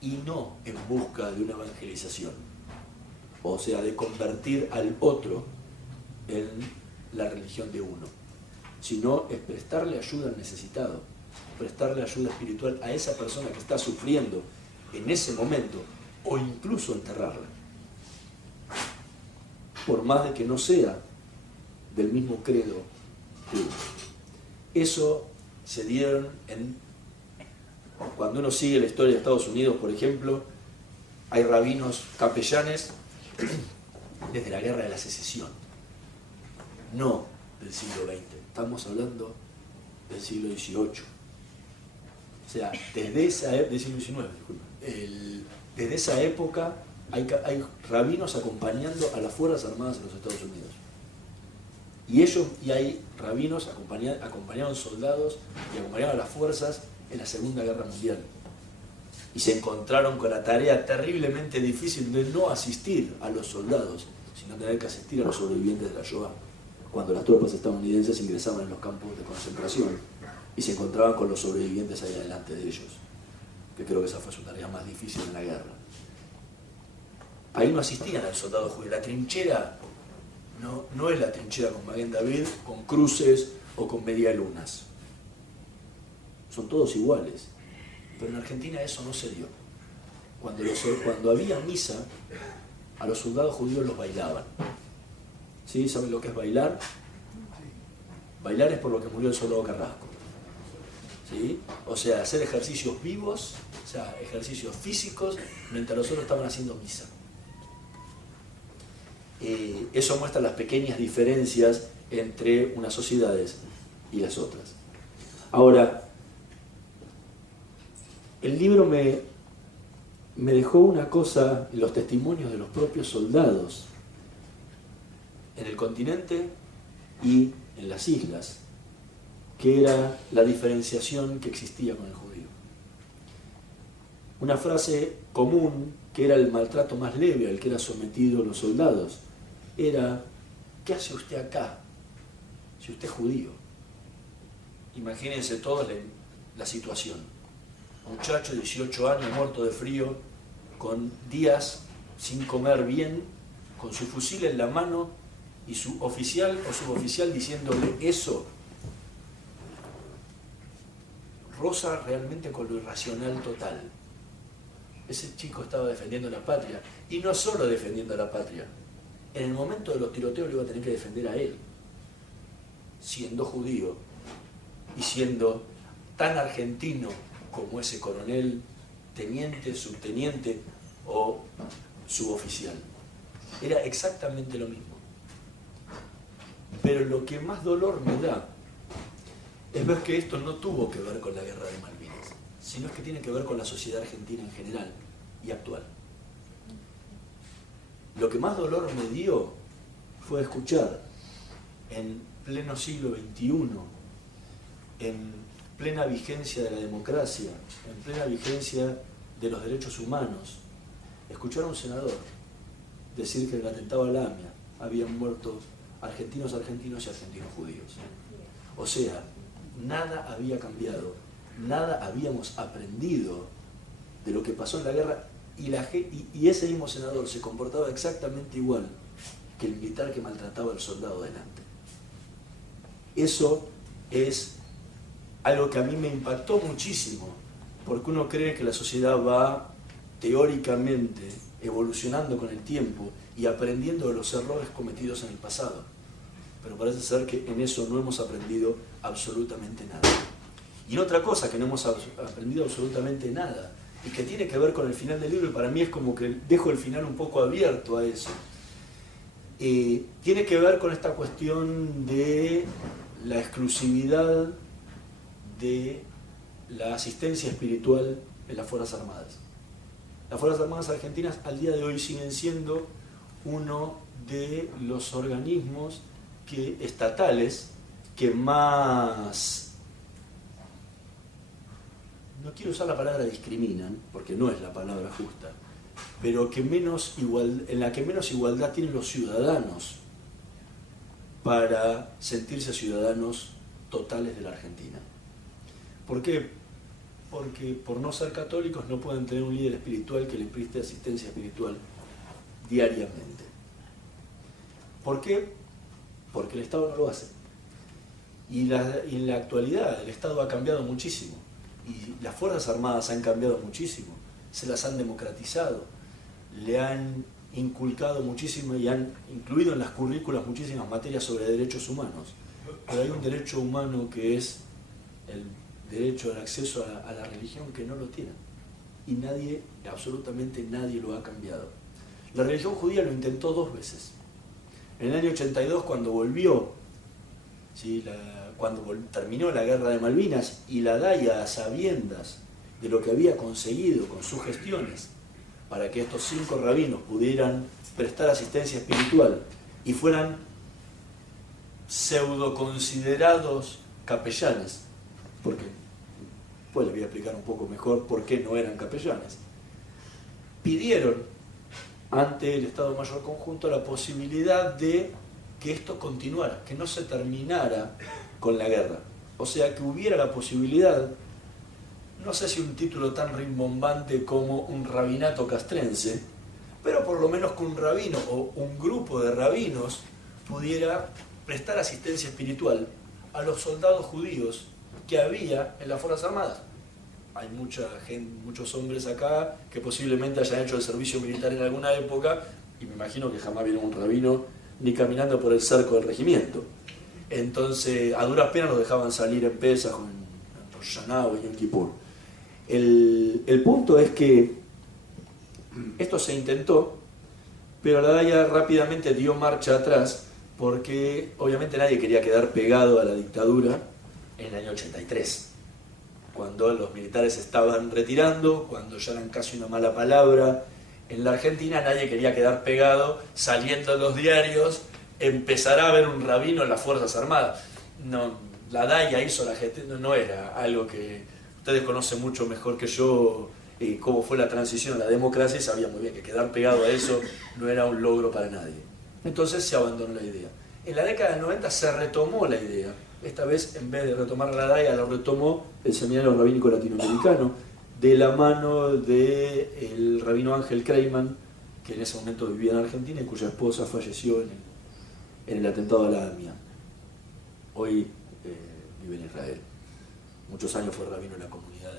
Y no en busca de una evangelización, o sea, de convertir al otro en la religión de uno, sino es prestarle ayuda al necesitado, prestarle ayuda espiritual a esa persona que está sufriendo en ese momento, o incluso enterrarla, por más de que no sea del mismo credo que uno. Eso se dieron cuando uno sigue la historia de Estados Unidos, por ejemplo, hay rabinos capellanes desde la Guerra de la Secesión, no del siglo XX, estamos hablando del siglo XVIII. O sea, desde esa época, del siglo XIX, desde esa época hay rabinos acompañando a las Fuerzas Armadas en los Estados Unidos. Y hay rabinos acompañaron soldados y acompañaron a las fuerzas en la Segunda Guerra Mundial. Y se encontraron con la tarea terriblemente difícil de no asistir a los soldados, sino tener que asistir a los sobrevivientes de la Shoah. cuando las tropas estadounidenses ingresaban en los campos de concentración y se encontraban con los sobrevivientes ahí adelante de ellos, que creo que esa fue su tarea más difícil en la guerra. Ahí no asistían al soldado judío. La trinchera no es la trinchera con Maguen David, con cruces o con medialunas. Son todos iguales. Pero en Argentina eso no se dio. Cuando había misa, a los soldados judíos los bailaban. ¿Sí? ¿Saben lo que es bailar? Bailar es por lo que murió el soldado Carrasco. ¿Sí? O sea, hacer ejercicios vivos, o sea, ejercicios físicos, mientras los otros estaban haciendo misa. Eso muestra las pequeñas diferencias entre unas sociedades y las otras. Ahora, el libro me dejó una cosa en los testimonios de los propios soldados en el continente y en las islas, que era la diferenciación que existía con el judío. Una frase común, que era el maltrato más leve al que eran sometidos los soldados, era: ¿qué hace usted acá si usted es judío? Imagínense todos la situación. Un muchacho de 18 años, muerto de frío, con días sin comer bien, con su fusil en la mano y su oficial o suboficial diciéndole eso, roza realmente con lo irracional total. Ese chico estaba defendiendo la patria, y no solo defendiendo la patria. En el momento de los tiroteos lo iba a tener que defender a él, siendo judío y siendo tan argentino como ese coronel, teniente, subteniente o suboficial. Era exactamente lo mismo. Pero lo que más dolor me da es ver que esto no tuvo que ver con la guerra de Malvinas, sino que tiene que ver con la sociedad argentina en general y actual. Lo que más dolor me dio fue escuchar en pleno siglo XXI, en plena vigencia de la democracia, en plena vigencia de los derechos humanos, escuchar a un senador decir que en el atentado a la AMIA habían muerto argentinos y argentinos judíos. O sea, nada había cambiado, nada habíamos aprendido de lo que pasó en la guerra, y ese mismo senador se comportaba exactamente igual que el militar que maltrataba al soldado delante. Eso es algo que a mí me impactó muchísimo, porque uno cree que la sociedad va teóricamente evolucionando con el tiempo y aprendiendo de los errores cometidos en el pasado. Pero parece ser que en eso no hemos aprendido absolutamente nada. Y otra cosa que no hemos aprendido absolutamente nada, y que tiene que ver con el final del libro, y para mí es como que dejo el final un poco abierto a eso, tiene que ver con esta cuestión de la exclusividad de la asistencia espiritual en las Fuerzas Armadas. Las Fuerzas Armadas argentinas al día de hoy siguen siendo uno de los organismos estatales que más, no quiero usar la palabra discriminan, porque no es la palabra justa, pero en la que menos igualdad tienen los ciudadanos para sentirse ciudadanos totales de la Argentina. ¿Por qué? Porque por no ser católicos no pueden tener un líder espiritual que les preste asistencia espiritual diariamente. ¿Por qué? Porque el Estado no lo hace. Y en la actualidad el Estado ha cambiado muchísimo. Y las Fuerzas Armadas han cambiado muchísimo. Se las han democratizado. Le han inculcado muchísimo y han incluido en las currículas muchísimas materias sobre derechos humanos. Pero hay un derecho humano que es el derecho al acceso a la religión, que no lo tienen. Y nadie, absolutamente nadie lo ha cambiado. La religión judía lo intentó 2 veces. En el año 82, cuando volvió, ¿sí? Cuando terminó la guerra de Malvinas, y la DAIA, a sabiendas de lo que había conseguido con sus gestiones para que estos 5 rabinos pudieran prestar asistencia espiritual y fueran pseudo considerados capellanes, porque pues les voy a explicar un poco mejor por qué no eran capellanes, pidieron ante el Estado Mayor Conjunto la posibilidad de que esto continuara, que no se terminara con la guerra. O sea, que hubiera la posibilidad, no sé si un título tan rimbombante como un rabinato castrense, pero por lo menos que un rabino o un grupo de rabinos pudiera prestar asistencia espiritual a los soldados judíos que había en las Fuerzas Armadas. Hay mucha gente, muchos hombres acá que posiblemente hayan hecho el servicio militar en alguna época, y me imagino que jamás vieron un rabino ni caminando por el cerco del regimiento. Entonces, a duras penas los dejaban salir en Pesaj, en Rosh Hashanah o en Yom Kippur. El punto es que esto se intentó, pero la DAIA rápidamente dio marcha atrás, porque obviamente nadie quería quedar pegado a la dictadura en el año 83, cuando los militares estaban retirando, cuando ya eran casi una mala palabra. En la Argentina nadie quería quedar pegado, saliendo en los diarios, empezará a haber un rabino en las Fuerzas Armadas. No, la DAIA hizo la gente, no era algo que ustedes conocen mucho mejor que yo, cómo fue la transición a la democracia, y sabían muy bien que quedar pegado a eso no era un logro para nadie. Entonces se abandonó la idea. En la década del 90 se retomó la idea. Esta vez, en vez de retomar la DAIA, lo retomó el Seminario Rabínico Latinoamericano, de la mano del rabino Ángel Kreiman, que en ese momento vivía en Argentina y cuya esposa falleció en el atentado a la AMIA. Hoy vive en Israel. Muchos años fue rabino en la comunidad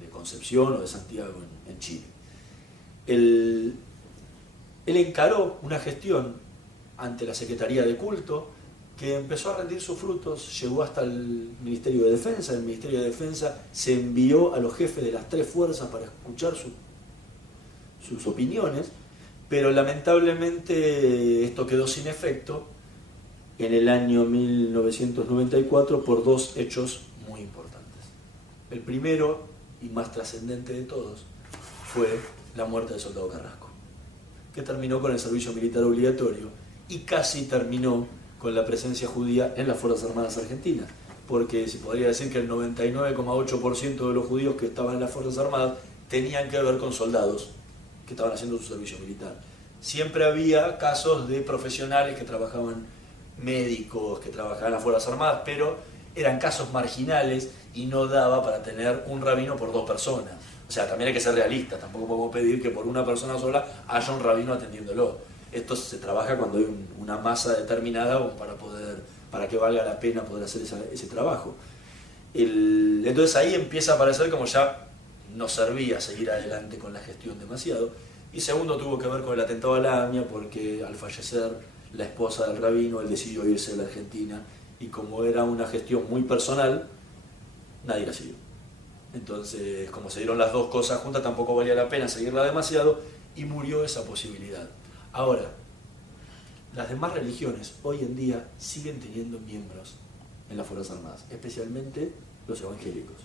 de Concepción o de Santiago en Chile. Él encaró una gestión ante la Secretaría de Culto que empezó a rendir sus frutos, llegó hasta el Ministerio de Defensa. El Ministerio de Defensa se envió a los jefes de las tres fuerzas para escuchar sus opiniones, pero lamentablemente esto quedó sin efecto en el año 1994 por dos hechos muy importantes. El primero y más trascendente de todos fue la muerte del soldado Carrasco, que terminó con el servicio militar obligatorio y casi terminó con la presencia judía en las Fuerzas Armadas Argentinas, porque se podría decir que el 99,8% de los judíos que estaban en las Fuerzas Armadas tenían que ver con soldados que estaban haciendo su servicio militar. Siempre había casos de profesionales que trabajaban, médicos que trabajaban en las Fuerzas Armadas, pero eran casos marginales y no daba para tener un rabino por dos personas. O sea, también hay que ser realistas, tampoco podemos pedir que por una persona sola haya un rabino atendiéndolo. Esto se trabaja cuando hay una masa determinada para que valga la pena poder hacer ese trabajo. Entonces ahí empieza a parecer como ya no servía seguir adelante con la gestión demasiado. Y segundo, tuvo que ver con el atentado a la AMIA, porque al fallecer la esposa del rabino, él decidió irse de la Argentina, y como era una gestión muy personal, nadie la siguió. Entonces, como se dieron las dos cosas juntas, tampoco valía la pena seguirla demasiado, y murió esa posibilidad. Ahora, las demás religiones hoy en día siguen teniendo miembros en las Fuerzas Armadas, especialmente los evangélicos.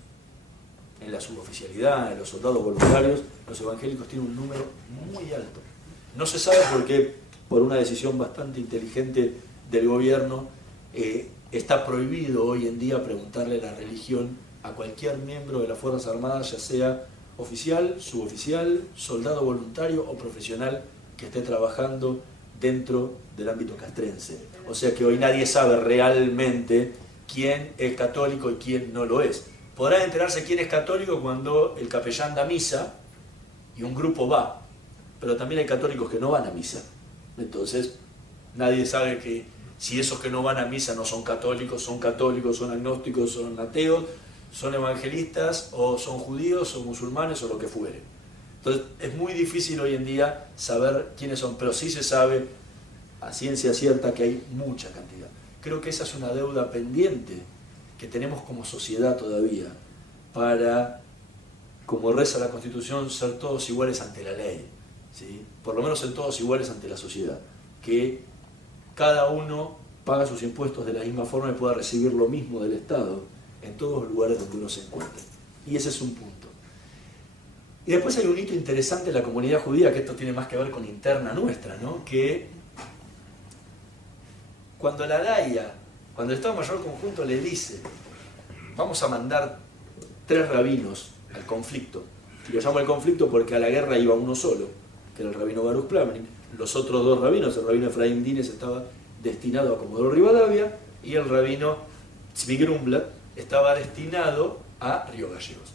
En la suboficialidad, en los soldados voluntarios, los evangélicos tienen un número muy alto. No se sabe por qué, por una decisión bastante inteligente del gobierno, está prohibido hoy en día preguntarle la religión a cualquier miembro de las Fuerzas Armadas, ya sea oficial, suboficial, soldado voluntario o profesional que esté trabajando dentro del ámbito castrense. O sea que hoy nadie sabe realmente quién es católico y quién no lo es. Podrán enterarse quién es católico cuando el capellán da misa y un grupo va, pero también hay católicos que no van a misa. Entonces nadie sabe que si esos que no van a misa no son católicos, son agnósticos, son ateos, son evangelistas o son judíos o musulmanes o lo que fuere. Entonces es muy difícil hoy en día saber quiénes son, pero sí se sabe a ciencia cierta que hay mucha cantidad. Creo que esa es una deuda pendiente que tenemos como sociedad todavía para, como reza la Constitución, ser todos iguales ante la ley, ¿sí? Por lo menos ser todos iguales ante la sociedad, que cada uno paga sus impuestos de la misma forma y pueda recibir lo mismo del Estado en todos los lugares donde uno se encuentre. Y ese es un punto. Y después hay un hito interesante en la comunidad judía, que esto tiene más que ver con interna nuestra, ¿no? Que cuando la DAIA, cuando el Estado Mayor Conjunto le dice, vamos a mandar 3 rabinos al conflicto, y lo llamo el conflicto porque a la guerra iba uno solo, que era el rabino Baruch Plamnik, los otros 2 rabinos, el rabino Efraín Dines estaba destinado a Comodoro Rivadavia, y el rabino Tzvi Grumblat estaba destinado a Río Gallegos.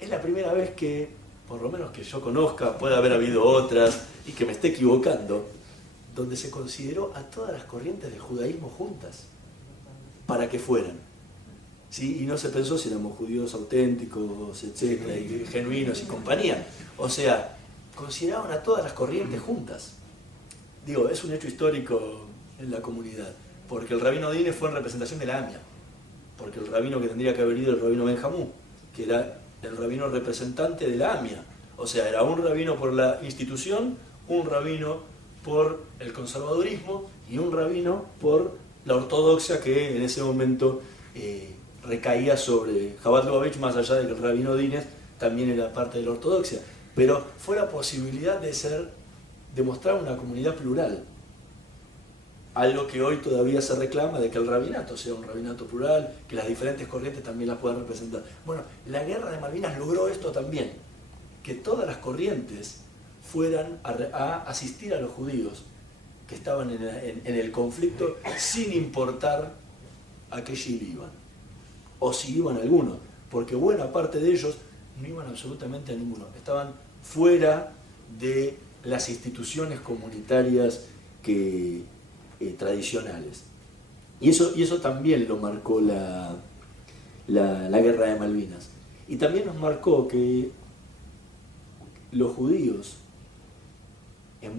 Es la primera vez que, por lo menos que yo conozca, puede haber habido otras y que me esté equivocando, donde se consideró a todas las corrientes del judaísmo juntas para que fueran. ¿Sí? Y no se pensó si éramos judíos auténticos, etcétera, y genuinos y compañía. O sea, consideraban a todas las corrientes juntas. Digo, es un hecho histórico en la comunidad, porque el rabino Dínez fue en representación de la AMIA, porque el rabino que tendría que haber ido el rabino Benjamú, que era el rabino representante de la AMIA. O sea, era un rabino por la institución, un rabino por el conservadurismo y un rabino por la ortodoxia que en ese momento recaía sobre Chabad Lubavitch, más allá de que el rabino Dínez también era parte de la ortodoxia. Pero fue la posibilidad de mostrar una comunidad plural. Algo que hoy todavía se reclama, de que el rabinato sea un rabinato plural, que las diferentes corrientes también las puedan representar. Bueno, la Guerra de Malvinas logró esto también, que todas las corrientes fueran a asistir a los judíos que estaban en el conflicto, sin importar a qué shil iban, o si iban algunos, porque buena parte de ellos no iban absolutamente a ninguno, estaban fuera de las instituciones comunitarias tradicionales. Y eso también lo marcó la Guerra de Malvinas. Y también nos marcó que los judíos, en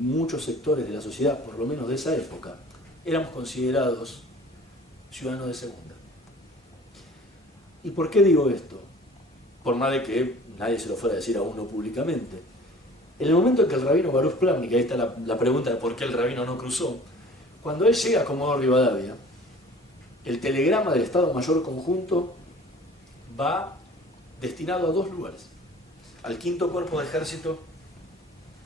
muchos sectores de la sociedad, por lo menos de esa época, éramos considerados ciudadanos de segunda. ¿Y por qué digo esto? Por más de que nadie se lo fuera a decir a uno públicamente. En el momento en que el rabino Baruch Plavnik, ahí está la pregunta de por qué el rabino no cruzó, cuando él llega a Comodoro Rivadavia, el telegrama del Estado Mayor Conjunto va destinado a 2 lugares. Al 5º Cuerpo de Ejército,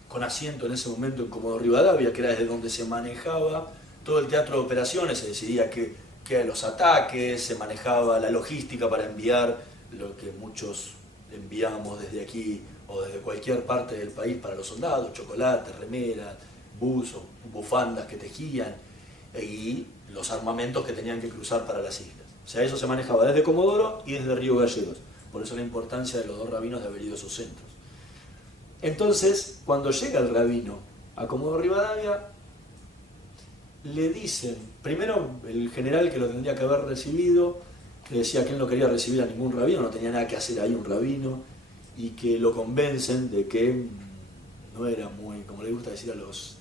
con asiento en ese momento en Comodoro Rivadavia, que era desde donde se manejaba todo el teatro de operaciones, se decidía que los ataques, se manejaba la logística para enviar lo que muchos enviamos desde aquí o desde cualquier parte del país para los soldados, chocolate, remeras, buzos, bufandas que tejían y los armamentos que tenían que cruzar para las islas. O sea, eso se manejaba desde Comodoro y desde Río Gallegos. Por eso la importancia de los 2 rabinos de haber ido a esos centros. Entonces, cuando llega el rabino a Comodoro Rivadavia, le dicen, primero el general que lo tendría que haber recibido, le decía que él no quería recibir a ningún rabino, no tenía nada que hacer ahí un rabino, y que lo convencen de que no era muy, como le gusta decir a los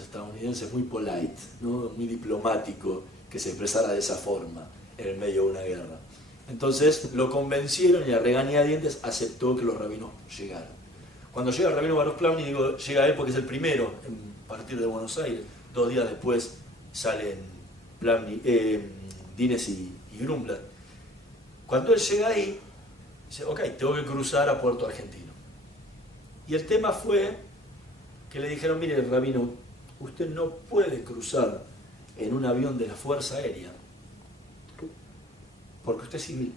estadounidenses, muy polite, ¿no? Muy diplomático que se expresara de esa forma en el medio de una guerra. Entonces lo convencieron y a regañadientes aceptó que los rabinos llegaran. Cuando llega el rabino Baruch Plavnik, digo, llega él porque es el primero en partir de Buenos Aires. 2 días después salen Dínez y Grumblat. Cuando él llega ahí, dice, ok, tengo que cruzar a Puerto Argentino. Y el tema fue que le dijeron, mire, rabino, usted no puede cruzar en un avión de la Fuerza Aérea porque usted es civil.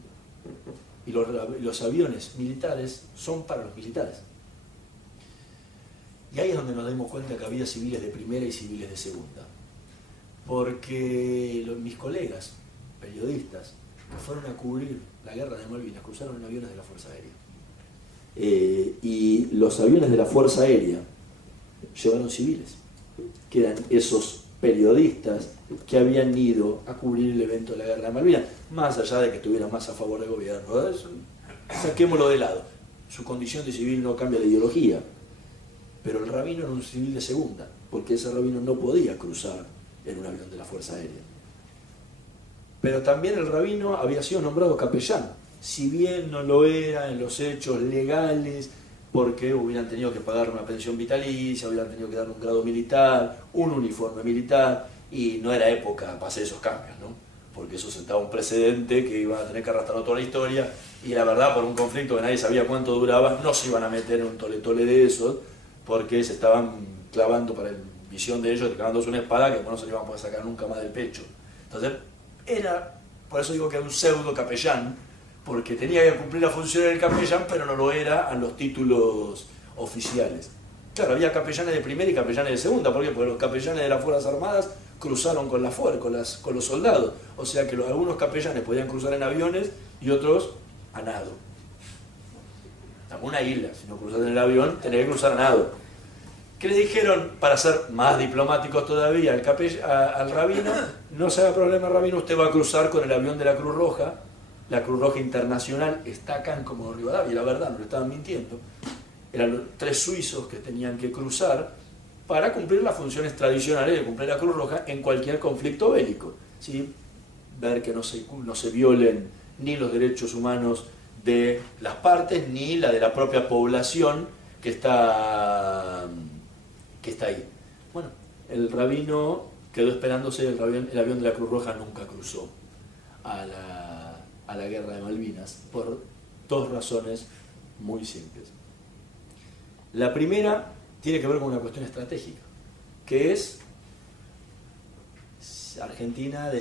Y los aviones militares son para los militares. Y ahí es donde nos dimos cuenta que había civiles de primera y civiles de segunda. Porque mis colegas, periodistas, que fueron a cubrir la Guerra de Malvinas, cruzaron en aviones de la Fuerza Aérea. Y los aviones de la Fuerza Aérea llevaron civiles, que eran esos periodistas que habían ido a cubrir el evento de la Guerra de Malvinas, más allá de que estuvieran más a favor del gobierno. Saquémoslo de lado. Su condición de civil no cambia la ideología, pero el rabino era un civil de segunda, porque ese rabino no podía cruzar en un avión de la Fuerza Aérea. Pero también el rabino había sido nombrado capellán, si bien no lo era en los hechos legales, porque hubieran tenido que pagar una pensión vitalicia, hubieran tenido que dar un grado militar, un uniforme militar, y no era época para hacer esos cambios, ¿no? Porque eso sentaba un precedente que iba a tener que arrastrar toda la historia, y la verdad, por un conflicto que nadie sabía cuánto duraba, no se iban a meter en un tole-tole de esos, porque se estaban clavando, para la visión de ellos, clavándose una espada que no se le iban a poder sacar nunca más del pecho. Entonces, por eso digo que era un pseudo capellán, porque tenía que cumplir la función del capellán, pero no lo era a los títulos oficiales. Claro, había capellanes de primera y capellanes de segunda. ¿Por qué? Porque los capellanes de las Fuerzas Armadas cruzaron con con los soldados. O sea que algunos capellanes podían cruzar en aviones y otros a nado. Una isla, si no cruzas en el avión, tenés que cruzar a nado. ¿Qué le dijeron para ser más diplomáticos todavía al rabino? No se haga problema, rabino, usted va a cruzar con el avión de la Cruz Roja. La Cruz Roja Internacional está acá en Comodoro Rivadavia, la verdad, no le estaban mintiendo. Eran 3 suizos que tenían que cruzar para cumplir las funciones tradicionales de cumplir la Cruz Roja en cualquier conflicto bélico, ¿sí? Ver que no se violen ni los derechos humanos de las partes, ni la de la propia población que está ahí. Bueno, el rabino quedó esperándose, el avión de la Cruz Roja nunca cruzó a la guerra de Malvinas, por 2 razones muy simples. La primera tiene que ver con una cuestión estratégica, que es, Argentina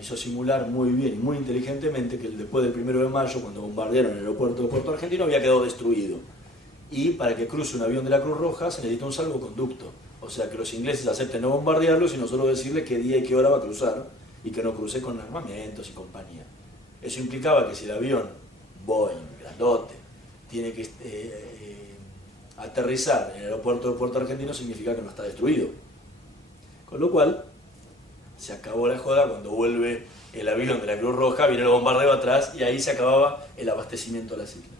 hizo simular muy bien y muy inteligentemente que después del 1 de mayo, cuando bombardearon el aeropuerto de Puerto Argentino, había quedado destruido. Y para que cruce un avión de la Cruz Roja se necesita un salvoconducto. O sea, que los ingleses acepten no bombardearlo, sino solo decirle qué día y qué hora va a cruzar, y que no cruce con armamentos y compañía. Eso implicaba que si el avión, Boeing, grandote, tiene que aterrizar en el aeropuerto de Puerto Argentino, significa que no está destruido. Con lo cual, se acabó la joda cuando vuelve el avión de la Cruz Roja, viene el bombardeo atrás y ahí se acababa el abastecimiento a las islas.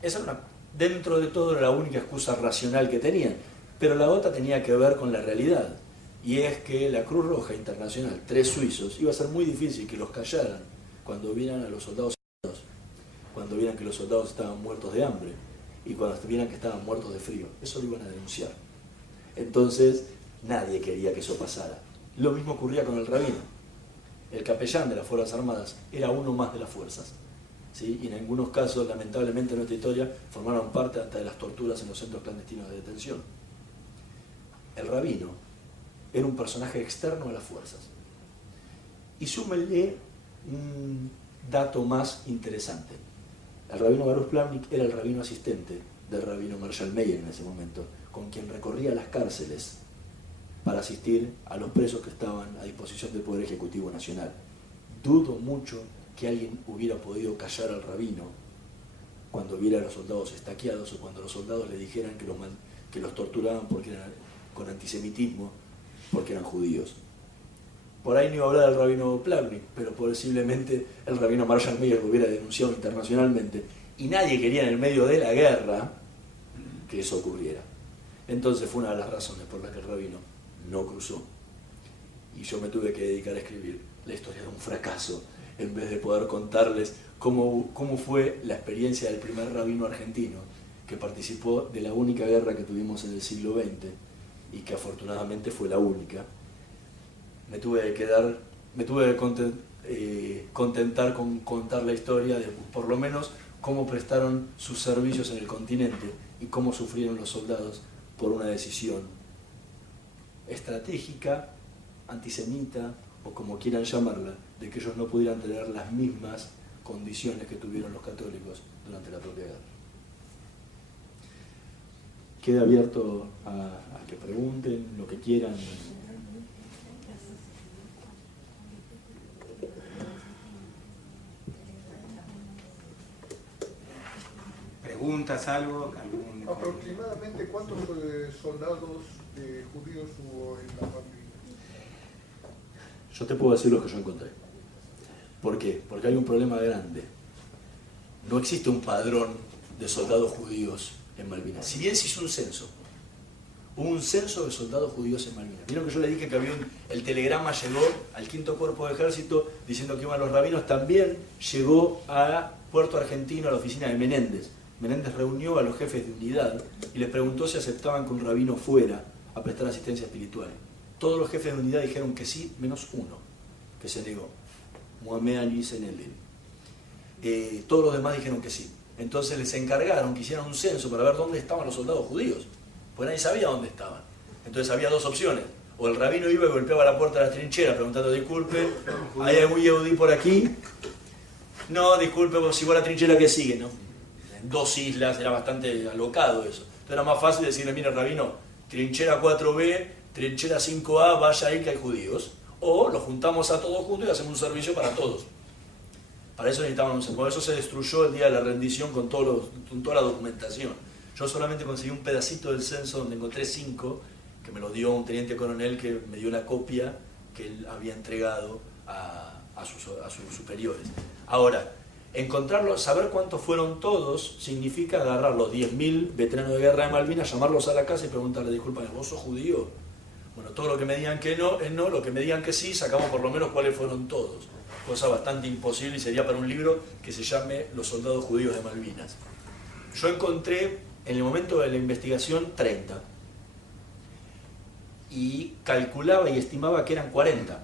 Esa era dentro de todo era la única excusa racional que tenían, pero la otra tenía que ver con la realidad, y es que la Cruz Roja Internacional, 3 suizos, iba a ser muy difícil que los callaran cuando vieran a los soldados, cuando vieran que los soldados estaban muertos de hambre y cuando vieran que estaban muertos de frío. Eso lo iban a denunciar. Entonces nadie quería que eso pasara. Lo mismo ocurría con el rabino. El capellán de las Fuerzas Armadas era uno más de las fuerzas, ¿sí? Y en algunos casos, lamentablemente en nuestra historia, formaron parte hasta de las torturas en los centros clandestinos de detención. El rabino era un personaje externo a las fuerzas. Y súmenle un dato más interesante. El rabino Baruch Plavnik era el rabino asistente del rabino Marshall Meyer en ese momento, con quien recorría las cárceles para asistir a los presos que estaban a disposición del Poder Ejecutivo Nacional. Dudo mucho que alguien hubiera podido callar al rabino cuando viera a los soldados estaqueados o cuando los soldados le dijeran que los torturaban porque eran, con antisemitismo, porque eran judíos. Por ahí no iba a hablar del rabino Plavnik, pero posiblemente el rabino Marshall Meyer lo hubiera denunciado internacionalmente, y nadie quería en el medio de la guerra que eso ocurriera. Entonces fue una de las razones por las que el rabino no cruzó. Y yo me tuve que dedicar a escribir la historia de un fracaso, en vez de poder contarles cómo fue la experiencia del primer rabino argentino que participó de la única guerra que tuvimos en el siglo XX y que afortunadamente fue la única. Me tuve que contentar con contar la historia de, por lo menos, cómo prestaron sus servicios en el continente y cómo sufrieron los soldados por una decisión estratégica, antisemita o como quieran llamarla, de que ellos no pudieran tener las mismas condiciones que tuvieron los católicos durante la propia guerra. Queda abierto a que pregunten lo que quieran. ¿Preguntas, algo? ¿Aproximadamente cuántos soldados judíos hubo en la Malvinas? Yo te puedo decir lo que yo encontré. ¿Por qué? Porque hay un problema grande. No existe un padrón de soldados judíos en Malvinas. Si bien se hizo un censo, hubo un censo de soldados judíos en Malvinas. Vieron que yo le dije que el telegrama llegó al 5º Cuerpo de Ejército diciendo que iban los rabinos. También llegó a Puerto Argentino, a la oficina de Menéndez. Menéndez reunió a los jefes de unidad y les preguntó si aceptaban que un rabino fuera a prestar asistencia espiritual. Todos los jefes de unidad dijeron que sí, menos uno, que se negó, Mohamed Ali Zenelin. Todos los demás dijeron que sí. Entonces les encargaron que hicieran un censo para ver dónde estaban los soldados judíos, porque nadie sabía dónde estaban. Entonces había 2 opciones: o el rabino iba y golpeaba la puerta de la trinchera preguntando, disculpe, ¿hay algún yehudí por aquí? No, disculpe, si va a la trinchera que sigue, ¿no? En 2 islas, era bastante alocado eso. Entonces era más fácil decirle, mira, rabino, trinchera 4B, trinchera 5A, vaya ahí que hay judíos. O los juntamos a todos juntos y hacemos un servicio para todos. Para eso necesitaban un censo. Por eso se destruyó el día de la rendición con toda la documentación. Yo solamente conseguí un pedacito del censo donde encontré 5, que me lo dio un teniente coronel que me dio una copia que él había entregado a sus superiores. Ahora, encontrarlos, saber cuántos fueron todos, significa agarrar los 10.000 veteranos de guerra de Malvinas, llamarlos a la casa y preguntarle, disculpa, ¿vos sos judío? Bueno, todo lo que me digan que no, es no, lo que me digan que sí, sacamos por lo menos cuáles fueron todos. Cosa bastante imposible y sería para un libro que se llame Los soldados judíos de Malvinas. Yo encontré, en el momento de la investigación, 30. Y calculaba y estimaba que eran 40.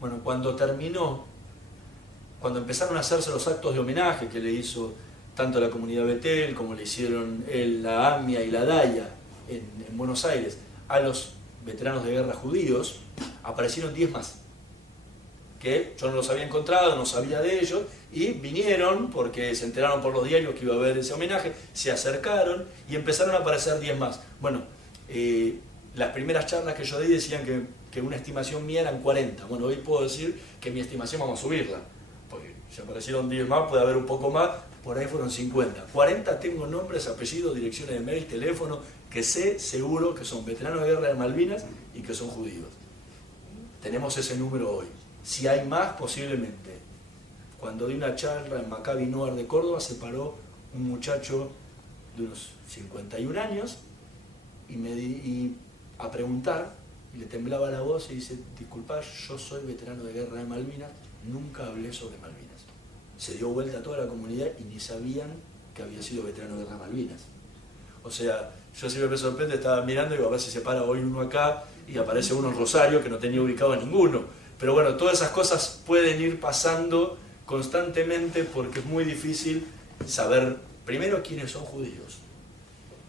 Bueno, cuando terminó, cuando empezaron a hacerse los actos de homenaje que le hizo tanto la comunidad Betel como le hicieron la AMIA y la DAIA en Buenos Aires a los veteranos de guerra judíos, aparecieron 10 más, que yo no los había encontrado, no sabía de ellos, y vinieron porque se enteraron por los diarios que iba a haber ese homenaje, se acercaron y empezaron a aparecer 10 más. Bueno, las primeras charlas que yo di decían que una estimación mía eran 40. Bueno, hoy puedo decir que mi estimación vamos a subirla, porque si aparecieron 10 más, puede haber un poco más, por ahí fueron 50. 40 tengo nombres, apellidos, direcciones de mail, teléfono, que sé seguro que son veteranos de guerra de Malvinas y que son judíos. Tenemos ese número hoy. Si hay más, posiblemente. Cuando di una charla en Maccabi Noar de Córdoba, se paró un muchacho de unos 51 años y a preguntar, y le temblaba la voz y dice, disculpa, yo soy veterano de guerra de Malvinas, nunca hablé sobre Malvinas. Se dio vuelta a toda la comunidad y ni sabían que había sido veterano de guerra de Malvinas. O sea, yo siempre me sorprende, estaba mirando y digo, a ver si se para hoy uno acá y aparece uno en Rosario que no tenía ubicado a ninguno. Pero bueno, todas esas cosas pueden ir pasando constantemente porque es muy difícil saber primero quiénes son judíos.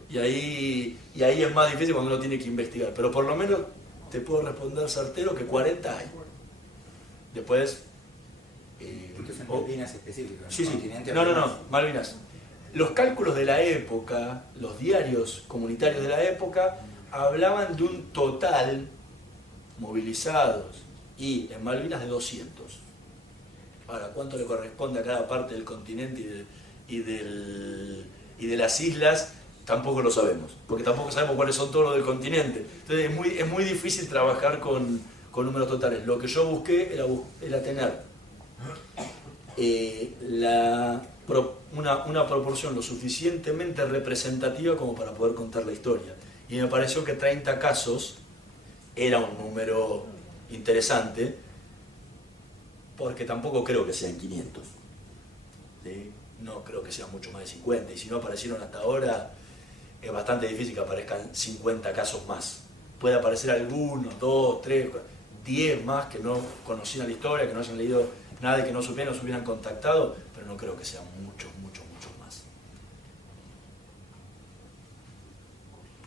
Y ahí es más difícil cuando uno tiene que investigar. Pero por lo menos te puedo responder certero que 40 hay. Después... Porque son Malvinas específicas. Sí, sí. No, Malvinas. Los cálculos de la época, los diarios comunitarios de la época, hablaban de un total movilizados y en Malvinas de 200. Ahora, ¿cuánto le corresponde a cada parte del continente y de las islas? Tampoco lo sabemos, porque tampoco sabemos cuáles son todos los del continente. Entonces es muy difícil trabajar con números totales. Lo que yo busqué era tener una proporción lo suficientemente representativa como para poder contar la historia. Y me pareció que 30 casos era un número interesante, porque tampoco creo que sean 500. ¿Sí? No creo que sean mucho más de 50, y si no aparecieron hasta ahora, es bastante difícil que aparezcan 50 casos más. Puede aparecer algunos, 2, 3, 10 más que no conocían la historia, que no hayan leído nada y que no supieran, nos hubieran contactado, pero no creo que sean muchos más.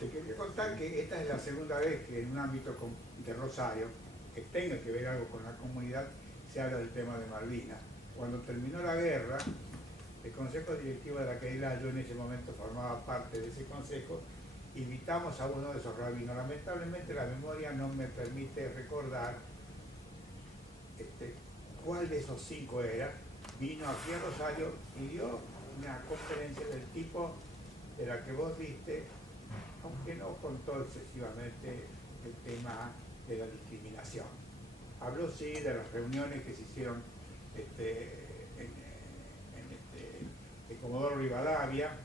Te quería contar que esta es la segunda vez que en un ámbito de Rosario, que tenga que ver algo con la comunidad, se habla del tema de Malvinas. Cuando terminó la guerra, el Consejo Directivo de la Keilah, yo en ese momento formaba parte de ese consejo, invitamos a uno de esos rabinos. Lamentablemente la memoria no me permite recordar cuál de esos 5 era. Vino aquí a Rosario y dio una conferencia del tipo de la que vos viste, aunque no contó excesivamente el tema de la discriminación. Habló sí de las reuniones que se hicieron en Comodoro Rivadavia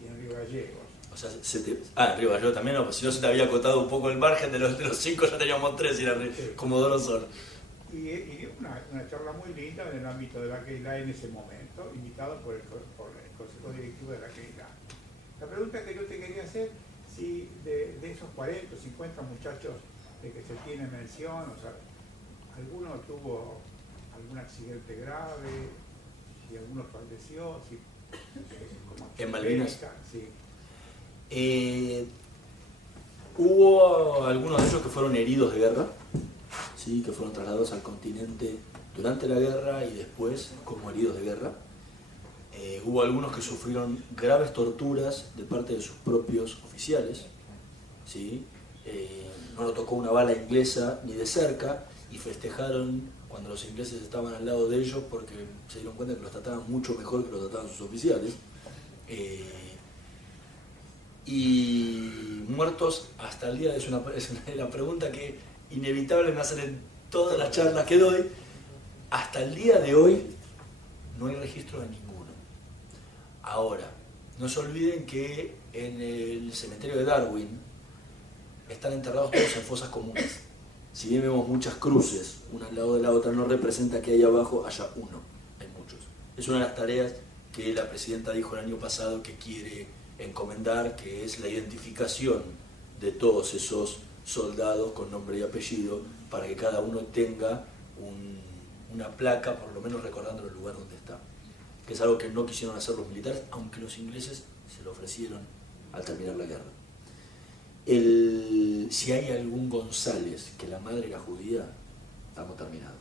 y en Río Gallegos. O sea, en Río Gallegos también, no, pues si no se te había acotado un poco el margen de los 5, ya teníamos 3 y era Comodoro solo. Y dio una charla muy linda en el ámbito de la Keilah en ese momento, invitado por el Consejo Directivo de la Keilah. La pregunta que yo te quería hacer, si de esos 40 o 50 muchachos de que se tiene mención, o sea, ¿alguno tuvo algún accidente grave? ¿Si alguno falleció? Si, ¿En Malvinas? Sí. Hubo algunos de ellos que fueron heridos de guerra, ¿sí? Que fueron trasladados al continente durante la guerra y después como heridos de guerra. Hubo algunos que sufrieron graves torturas de parte de sus propios oficiales, ¿sí? No lo tocó una bala inglesa ni de cerca, y festejaron cuando los ingleses estaban al lado de ellos porque se dieron cuenta que los trataban mucho mejor que los trataban sus oficiales. Y muertos hasta el día, es la pregunta que inevitable me hacen en todas las charlas que doy, hasta el día de hoy no hay registro de ninguno. Ahora, no se olviden que en el cementerio de Darwin están enterrados todos en fosas comunes. Si bien vemos muchas cruces, una al lado de la otra, no representa que ahí abajo haya uno, hay muchos. Es una de las tareas que la presidenta dijo el año pasado que quiere encomendar, que es la identificación de todos esos soldados con nombre y apellido, para que cada uno tenga una placa, por lo menos recordando el lugar donde está. Que es algo que no quisieron hacer los militares, aunque los ingleses se lo ofrecieron al terminar la guerra. Si hay algún González que la madre era judía, estamos terminados.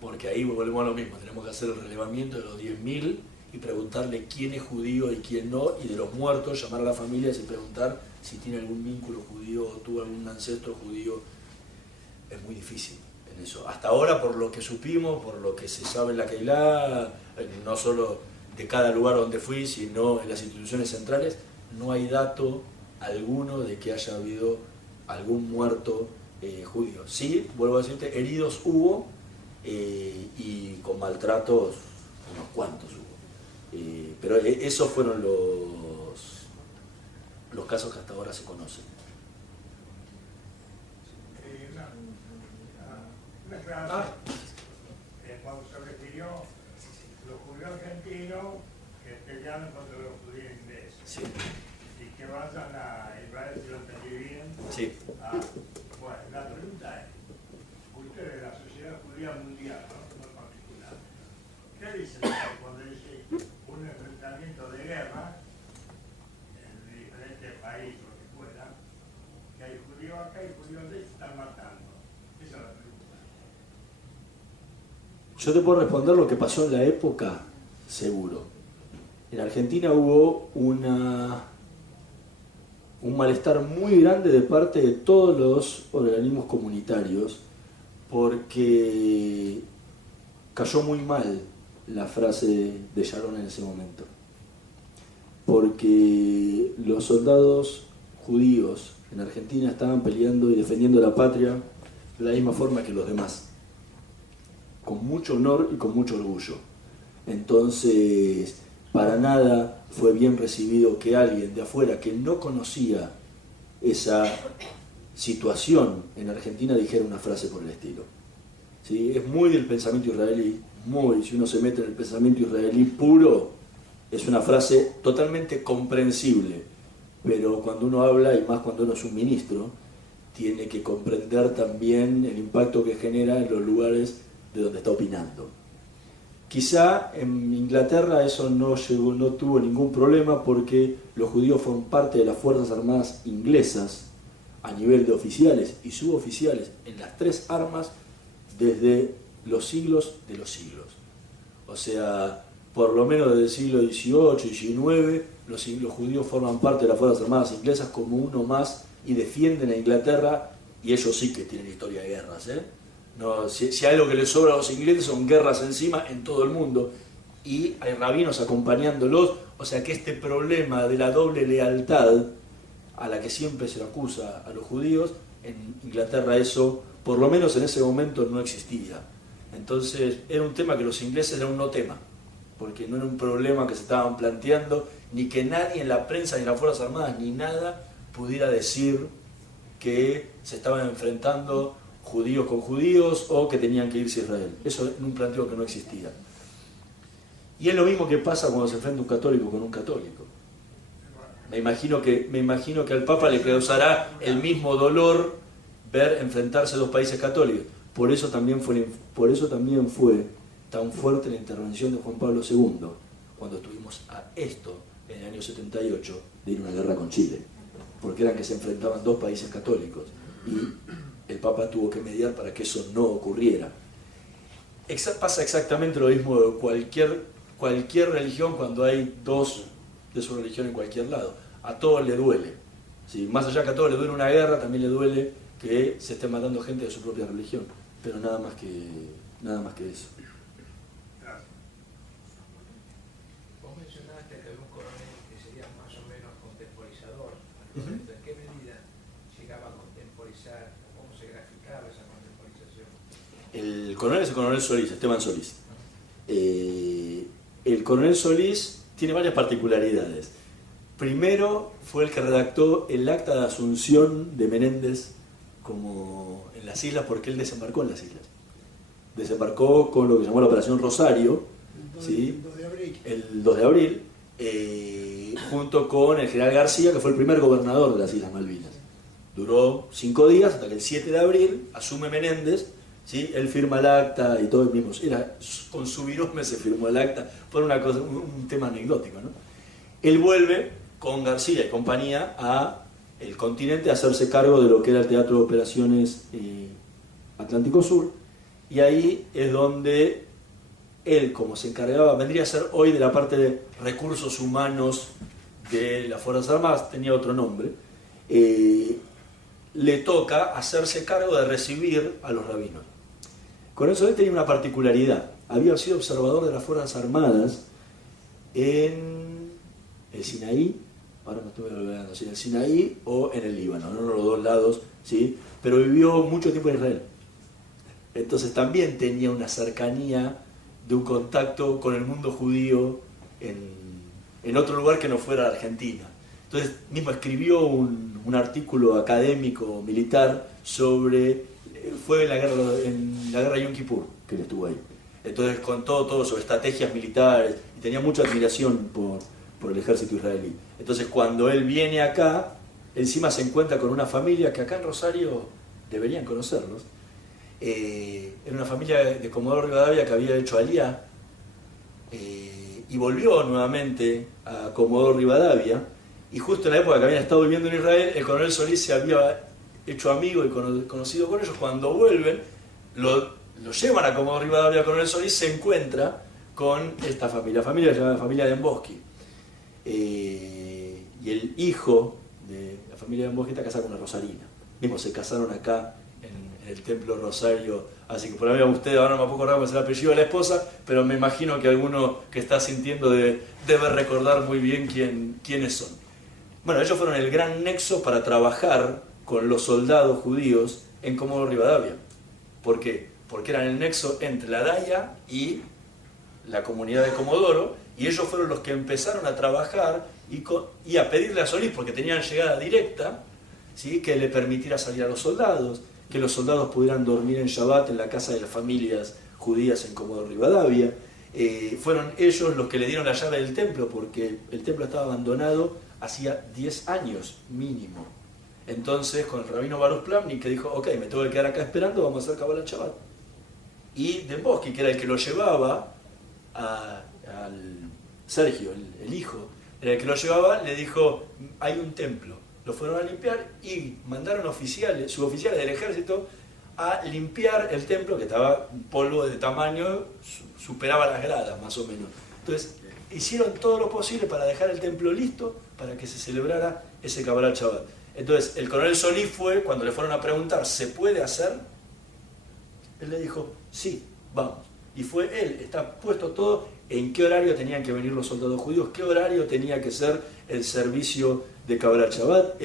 Porque ahí volvemos a lo mismo, tenemos que hacer el relevamiento de los 10.000 y preguntarle quién es judío y quién no, y de los muertos llamar a las familias y preguntar si tiene algún vínculo judío o tuvo algún ancestro judío. Es muy difícil en eso. Hasta ahora, por lo que supimos, por lo que se sabe en la Keilah, no solo de cada lugar donde fui, sino en las instituciones centrales, no hay dato alguno de que haya habido algún muerto judío. Sí, vuelvo a decirte, heridos hubo y con maltratos unos cuantos hubo. Pero esos fueron los casos que hasta ahora se conocen. Una aclaración. Cuando se refirió los judíos argentinos que pelearon contra los judíos ingleses. Sí. Y que vayan a Israel, si lo entendí bien. Sí. Bueno, la pregunta es, ustedes de la sociedad judía mundial, no en particular, ¿qué dicen cuando dice un enfrentamiento de guerra en diferentes países, lo que fuera, que hay judíos acá y judíos allá y se están matando? Esa es la pregunta. Yo te puedo responder lo que pasó en la época, seguro. En Argentina hubo un malestar muy grande de parte de todos los organismos comunitarios porque cayó muy mal la frase de Sharon en ese momento. Porque los soldados judíos en Argentina estaban peleando y defendiendo la patria de la misma forma que los demás, con mucho honor y con mucho orgullo. Entonces, para nada fue bien recibido que alguien de afuera que no conocía esa situación en Argentina dijera una frase por el estilo. ¿Sí? Es muy del pensamiento israelí, si uno se mete en el pensamiento israelí puro, es una frase totalmente comprensible, pero cuando uno habla, y más cuando uno es un ministro, tiene que comprender también el impacto que genera en los lugares de donde está opinando. Quizá en Inglaterra eso no tuvo ningún problema porque los judíos fueron parte de las Fuerzas Armadas inglesas a nivel de oficiales y suboficiales en las tres armas desde los siglos de los siglos. O sea, por lo menos desde el siglo XVIII y XIX, los judíos forman parte de las Fuerzas Armadas inglesas como uno más y defienden a Inglaterra, y ellos sí que tienen historia de guerras, ¿eh? No, si hay algo que les sobra a los ingleses son guerras encima en todo el mundo, y hay rabinos acompañándolos, o sea que este problema de la doble lealtad a la que siempre se le acusa a los judíos, en Inglaterra eso, por lo menos en ese momento, no existía. Entonces era un tema que los ingleses era un no tema, porque no era un problema que se estaban planteando, ni que nadie en la prensa, ni en las Fuerzas Armadas, ni nada pudiera decir que se estaban enfrentando judíos con judíos o que tenían que irse a Israel. Eso es un planteo que no existía. Y es lo mismo que pasa cuando se enfrenta un católico con un católico. Me imagino que al Papa le causará el mismo dolor ver enfrentarse dos países católicos. Por eso también fue tan fuerte la intervención de Juan Pablo II cuando estuvimos a esto en el año 78 de ir a una guerra con Chile, porque eran que se enfrentaban dos países católicos y el Papa tuvo que mediar para que eso no ocurriera. Pasa exactamente lo mismo de cualquier religión cuando hay dos de su religión en cualquier lado. A todos le duele. ¿Sí? Más allá que a todos le duele una guerra, también le duele que se esté matando gente de su propia religión. Pero nada más que eso. Vos mencionaste que había un coronel que sería más o menos contemporizador. ¿En qué medida llegaba a contemporizar? ¿Cómo se graficaba esa contemporización? El coronel es el coronel Solís, Esteban Solís. El coronel Solís tiene varias particularidades. Primero, fue el que redactó el acta de asunción de Menéndez como en las islas, porque él desembarcó en las islas. Desembarcó con lo que se llamó la Operación Rosario, ¿sí? El 2 de abril, junto con el general García, que fue el primer gobernador de las Islas Malvinas. Duró 5 días, hasta que el 7 de abril asume Menéndez, ¿sí? Él firma el acta y todo el mismo. Con su virome se firmó el acta, fue un tema anecdótico, ¿no? Él vuelve con García y compañía a el continente a hacerse cargo de lo que era el Teatro de Operaciones Atlántico Sur, y ahí es donde él, como se encargaba, vendría a ser hoy de la parte de recursos humanos de las Fuerzas Armadas, tenía otro nombre, le toca hacerse cargo de recibir a los rabinos. Con eso él tenía una particularidad: había sido observador de las Fuerzas Armadas en el Sinaí, ahora me estoy olvidando si en el Sinaí o en el Líbano, no los dos lados, ¿sí? Pero vivió mucho tiempo en Israel. Entonces también tenía una cercanía de un contacto con el mundo judío en otro lugar que no fuera Argentina. Entonces mismo escribió un artículo académico militar sobre, fue en la guerra de Yom Kippur que él estuvo ahí. Entonces contó todo sobre estrategias militares y tenía mucha admiración por el ejército israelí. Entonces cuando él viene acá, encima se encuentra con una familia que acá en Rosario deberían conocerlos. Era una familia de Comodoro Rivadavia que había hecho aliyá y volvió nuevamente a Comodoro Rivadavia, y justo en la época que habían estado viviendo en Israel, el coronel Solís se había hecho amigo y conocido con ellos. Cuando vuelven, lo llevan a Comodoro Rivadavia. El coronel Solís se encuentra con esta familia, la familia se llama la familia de Emboski, y el hijo de la familia de Emboski está casado con una rosarina. Mismo se casaron acá en el Templo Rosario, así que por ahí a usted, ahora no me puedo acordar cómo es el apellido de la esposa, pero me imagino que alguno que está sintiendo debe recordar muy bien quiénes son. Bueno, ellos fueron el gran nexo para trabajar con los soldados judíos en Comodoro Rivadavia. ¿Por qué? Porque eran el nexo entre la Daya y la comunidad de Comodoro, y ellos fueron los que empezaron a trabajar y a pedirle a Solís, porque tenían llegada directa, ¿sí? Que le permitiera salir a los soldados, que los soldados pudieran dormir en Shabbat en la casa de las familias judías en Comodoro Rivadavia. Fueron ellos los que le dieron la llave del templo, porque el templo estaba abandonado hacía 10 años mínimo. Entonces, con el rabino Baruch Plavnik, que dijo, ok, me tengo que quedar acá esperando, vamos a hacer Kabbalat Shabbat. Y Demboski, que era el que lo llevaba al Sergio, el hijo, era el que lo llevaba, le dijo, hay un templo. Lo fueron a limpiar y mandaron suboficiales del ejército a limpiar el templo, que estaba un polvo de tamaño, superaba las gradas más o menos. Entonces hicieron todo lo posible para dejar el templo listo para que se celebrara ese Kabbalat Shabbat. Entonces el coronel Solís fue, cuando le fueron a preguntar, ¿se puede hacer? Él le dijo, sí, vamos. Y fue él, está puesto todo en qué horario tenían que venir los soldados judíos, qué horario tenía que ser el servicio de Kabbalat Shabbat,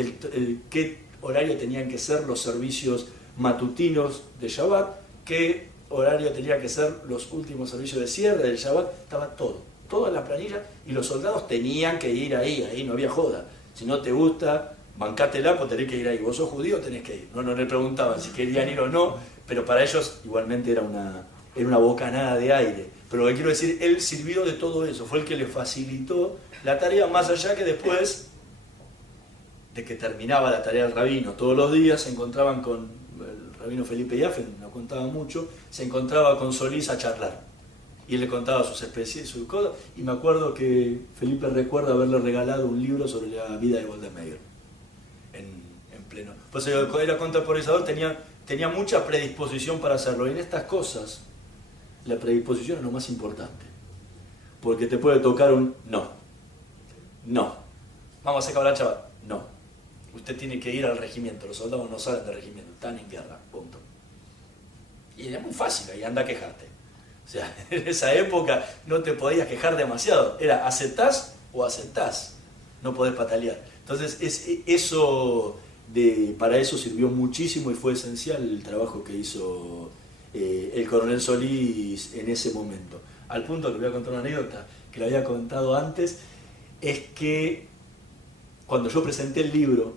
qué horario tenían que ser los servicios matutinos de Shabbat, qué horario tenía que ser los últimos servicios de cierre del Shabbat. Estaba todo en la planilla, y los soldados tenían que ir ahí no había joda. Si no te gusta, bancátela, pues tenés que ir ahí. Vos sos judío, tenés que ir. No le preguntaban si querían ir o no, pero para ellos igualmente era una bocanada de aire. Pero lo que quiero decir, él sirvió de todo eso, fue el que le facilitó la tarea, más allá que después de que terminaba la tarea del rabino, todos los días se encontraban con el rabino Felipe Yafen, nos contaba mucho, se encontraba con Solís a charlar. Y él le contaba sus especies, sus cosas, y me acuerdo que Felipe recuerda haberle regalado un libro sobre la vida de Golda Meir, en pleno. Pues era contemporizador, tenía mucha predisposición para hacerlo, y en estas cosas la predisposición es lo más importante. porque te puede tocar un no. No. Vamos a sacar la chava. No. Usted tiene que ir al regimiento. Los soldados no salen del regimiento. Están en guerra. Punto. Y era muy fácil. Ahí anda a quejarte. O sea, en esa época no te podías quejar demasiado. Era aceptás o aceptás. No podés patalear. Entonces, para eso sirvió muchísimo y fue esencial el trabajo que hizo el coronel Solís en ese momento. Al punto que voy a contar una anécdota que le había contado antes, es que cuando yo presenté el libro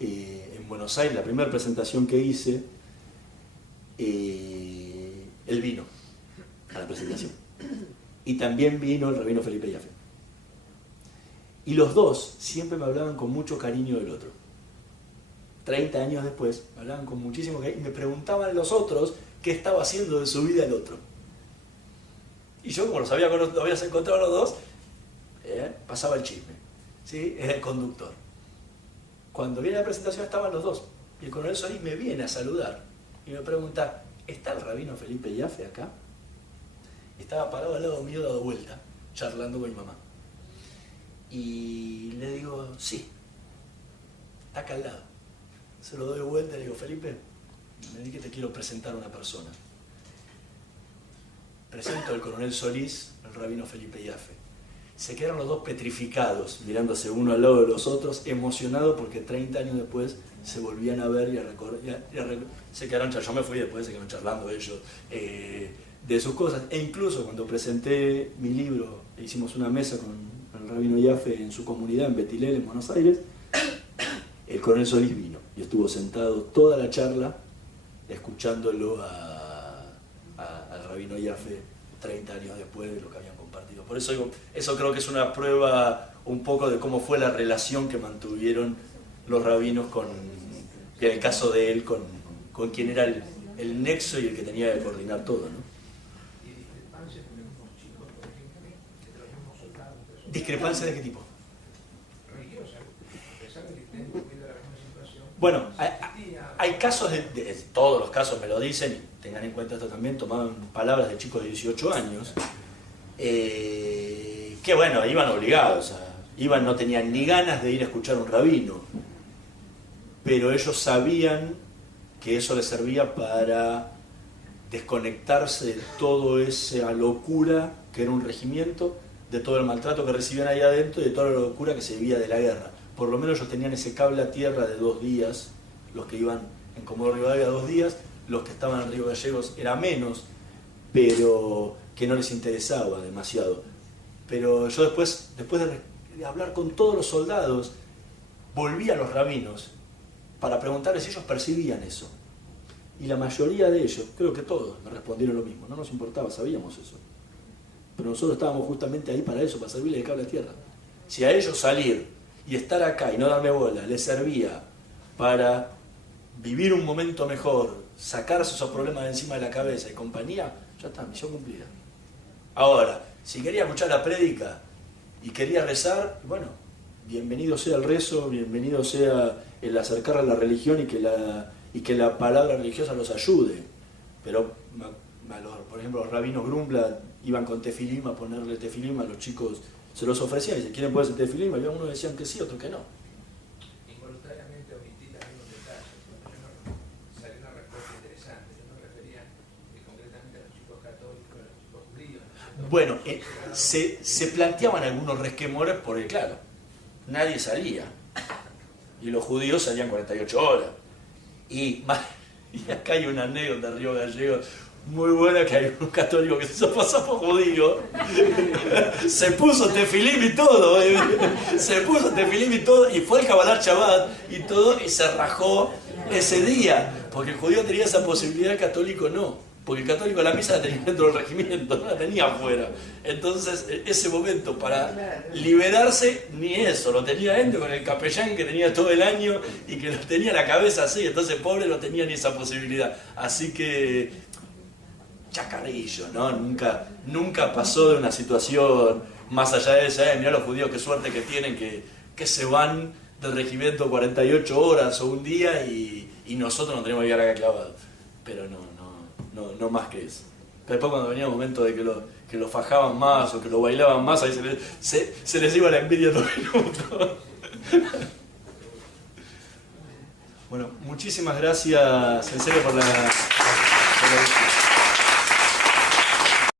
en Buenos Aires, la primera presentación que hice, él vino a la presentación. Y también vino el rabino Felipe Jaffe. Y los dos siempre me hablaban con mucho cariño del otro. 30 años después, me hablaban con muchísimo cariño y me preguntaban los otros qué estaba haciendo de su vida el otro. Y yo, como lo habías encontrado los dos, pasaba el chisme. ¿Sí? Era el conductor. Cuando viene la presentación estaban los dos. Y el coronel Solís me viene a saludar y me pregunta, ¿está el rabino Felipe Jaffe acá? Estaba parado al lado mío, dado vuelta, charlando con mi mamá. Y le digo, sí, está acá al lado. Se lo doy vuelta y le digo, Felipe, me di que te quiero presentar a una persona. Presento al coronel Solís, el rabino Felipe Jaffe. Se quedaron los dos petrificados, mirándose uno al lado de los otros, emocionados porque 30 años después se volvían a ver se quedaron charlando. Yo me fui después, se quedaron charlando ellos de sus cosas. E incluso cuando presenté mi libro, hicimos una mesa con el rabino Jaffe en su comunidad, en Betilel, en Buenos Aires, el coronel Solís vino y estuvo sentado toda la charla escuchándolo al rabino Jaffe 30 años después de lo que habían compartido. Por eso digo, eso creo que es una prueba un poco de cómo fue la relación que mantuvieron los rabinos en el caso de él, con quien era el nexo y el que tenía que coordinar todo, ¿no? ¿Y discrepancias con los mismos chicos, por ejemplo, entre los mismos soldados? ¿Discrepancias de qué tipo? Religiosas, a pesar de que estén viviendo la misma situación. Bueno, hay casos, todos los casos me lo dicen, y tengan en cuenta esto también, tomaban palabras de chicos de 18 años, que bueno, iban obligados, no tenían ni ganas de ir a escuchar a un rabino, pero ellos sabían que eso les servía para desconectarse de toda esa locura que era un regimiento, de todo el maltrato que recibían ahí adentro y de toda la locura que se vivía de la guerra. Por lo menos ellos tenían ese cable a tierra de 2 días, los que iban en Comodoro Rivadavia 2 días, los que estaban en Río Gallegos era menos, pero que no les interesaba demasiado. Pero yo después de hablar con todos los soldados, volví a los rabinos para preguntarles si ellos percibían eso. Y la mayoría de ellos, creo que todos, me respondieron lo mismo. No nos importaba, sabíamos eso. Pero nosotros estábamos justamente ahí para eso, para servirle de cable a tierra. Si a ellos salir y estar acá y no darme bola les servía para vivir un momento mejor, sacarse esos problemas de encima de la cabeza y compañía, ya está, misión cumplida. Ahora, si quería escuchar la prédica y quería rezar, bueno, bienvenido sea el rezo, bienvenido sea el acercar a la religión y que la palabra religiosa los ayude. Pero, por ejemplo, los rabinos Grumbla iban con tefilim a ponerle tefilim a los chicos, se los ofrecían y si quieren ponerse tefilim, y algunos decían que sí, otros que no. Involuntariamente omití también un detalle, salió una respuesta interesante. Yo me refería concretamente a los chicos católicos, a los chicos judíos. Bueno, se planteaban algunos resquemores porque, claro, nadie salía. Y los judíos salían 48 horas. Y acá hay una anécdota de Río Gallegos muy buena, que hay un católico que se pasó por judío, se puso tefilim y todo, y fue al Kabbalat Shabbat y todo, y se rajó ese día, porque el judío tenía esa posibilidad, el católico no, porque el católico la misa la tenía dentro del regimiento, no la tenía afuera. Entonces, ese momento para liberarse, ni eso, lo tenía dentro con el capellán que tenía todo el año y que lo tenía la cabeza así, entonces pobre no tenía ni esa posibilidad. Así que chacarrillo, ¿no? Nunca pasó de una situación más allá de esa, mirá los judíos qué suerte que tienen, que se van del regimiento 48 horas o un día y nosotros no tenemos que ir acá clavado. Pero no más que eso. Pero después cuando venía el momento de que lo fajaban más o que lo bailaban más, ahí se les iba la envidia todo el minuto. Bueno, muchísimas gracias, en serio, por la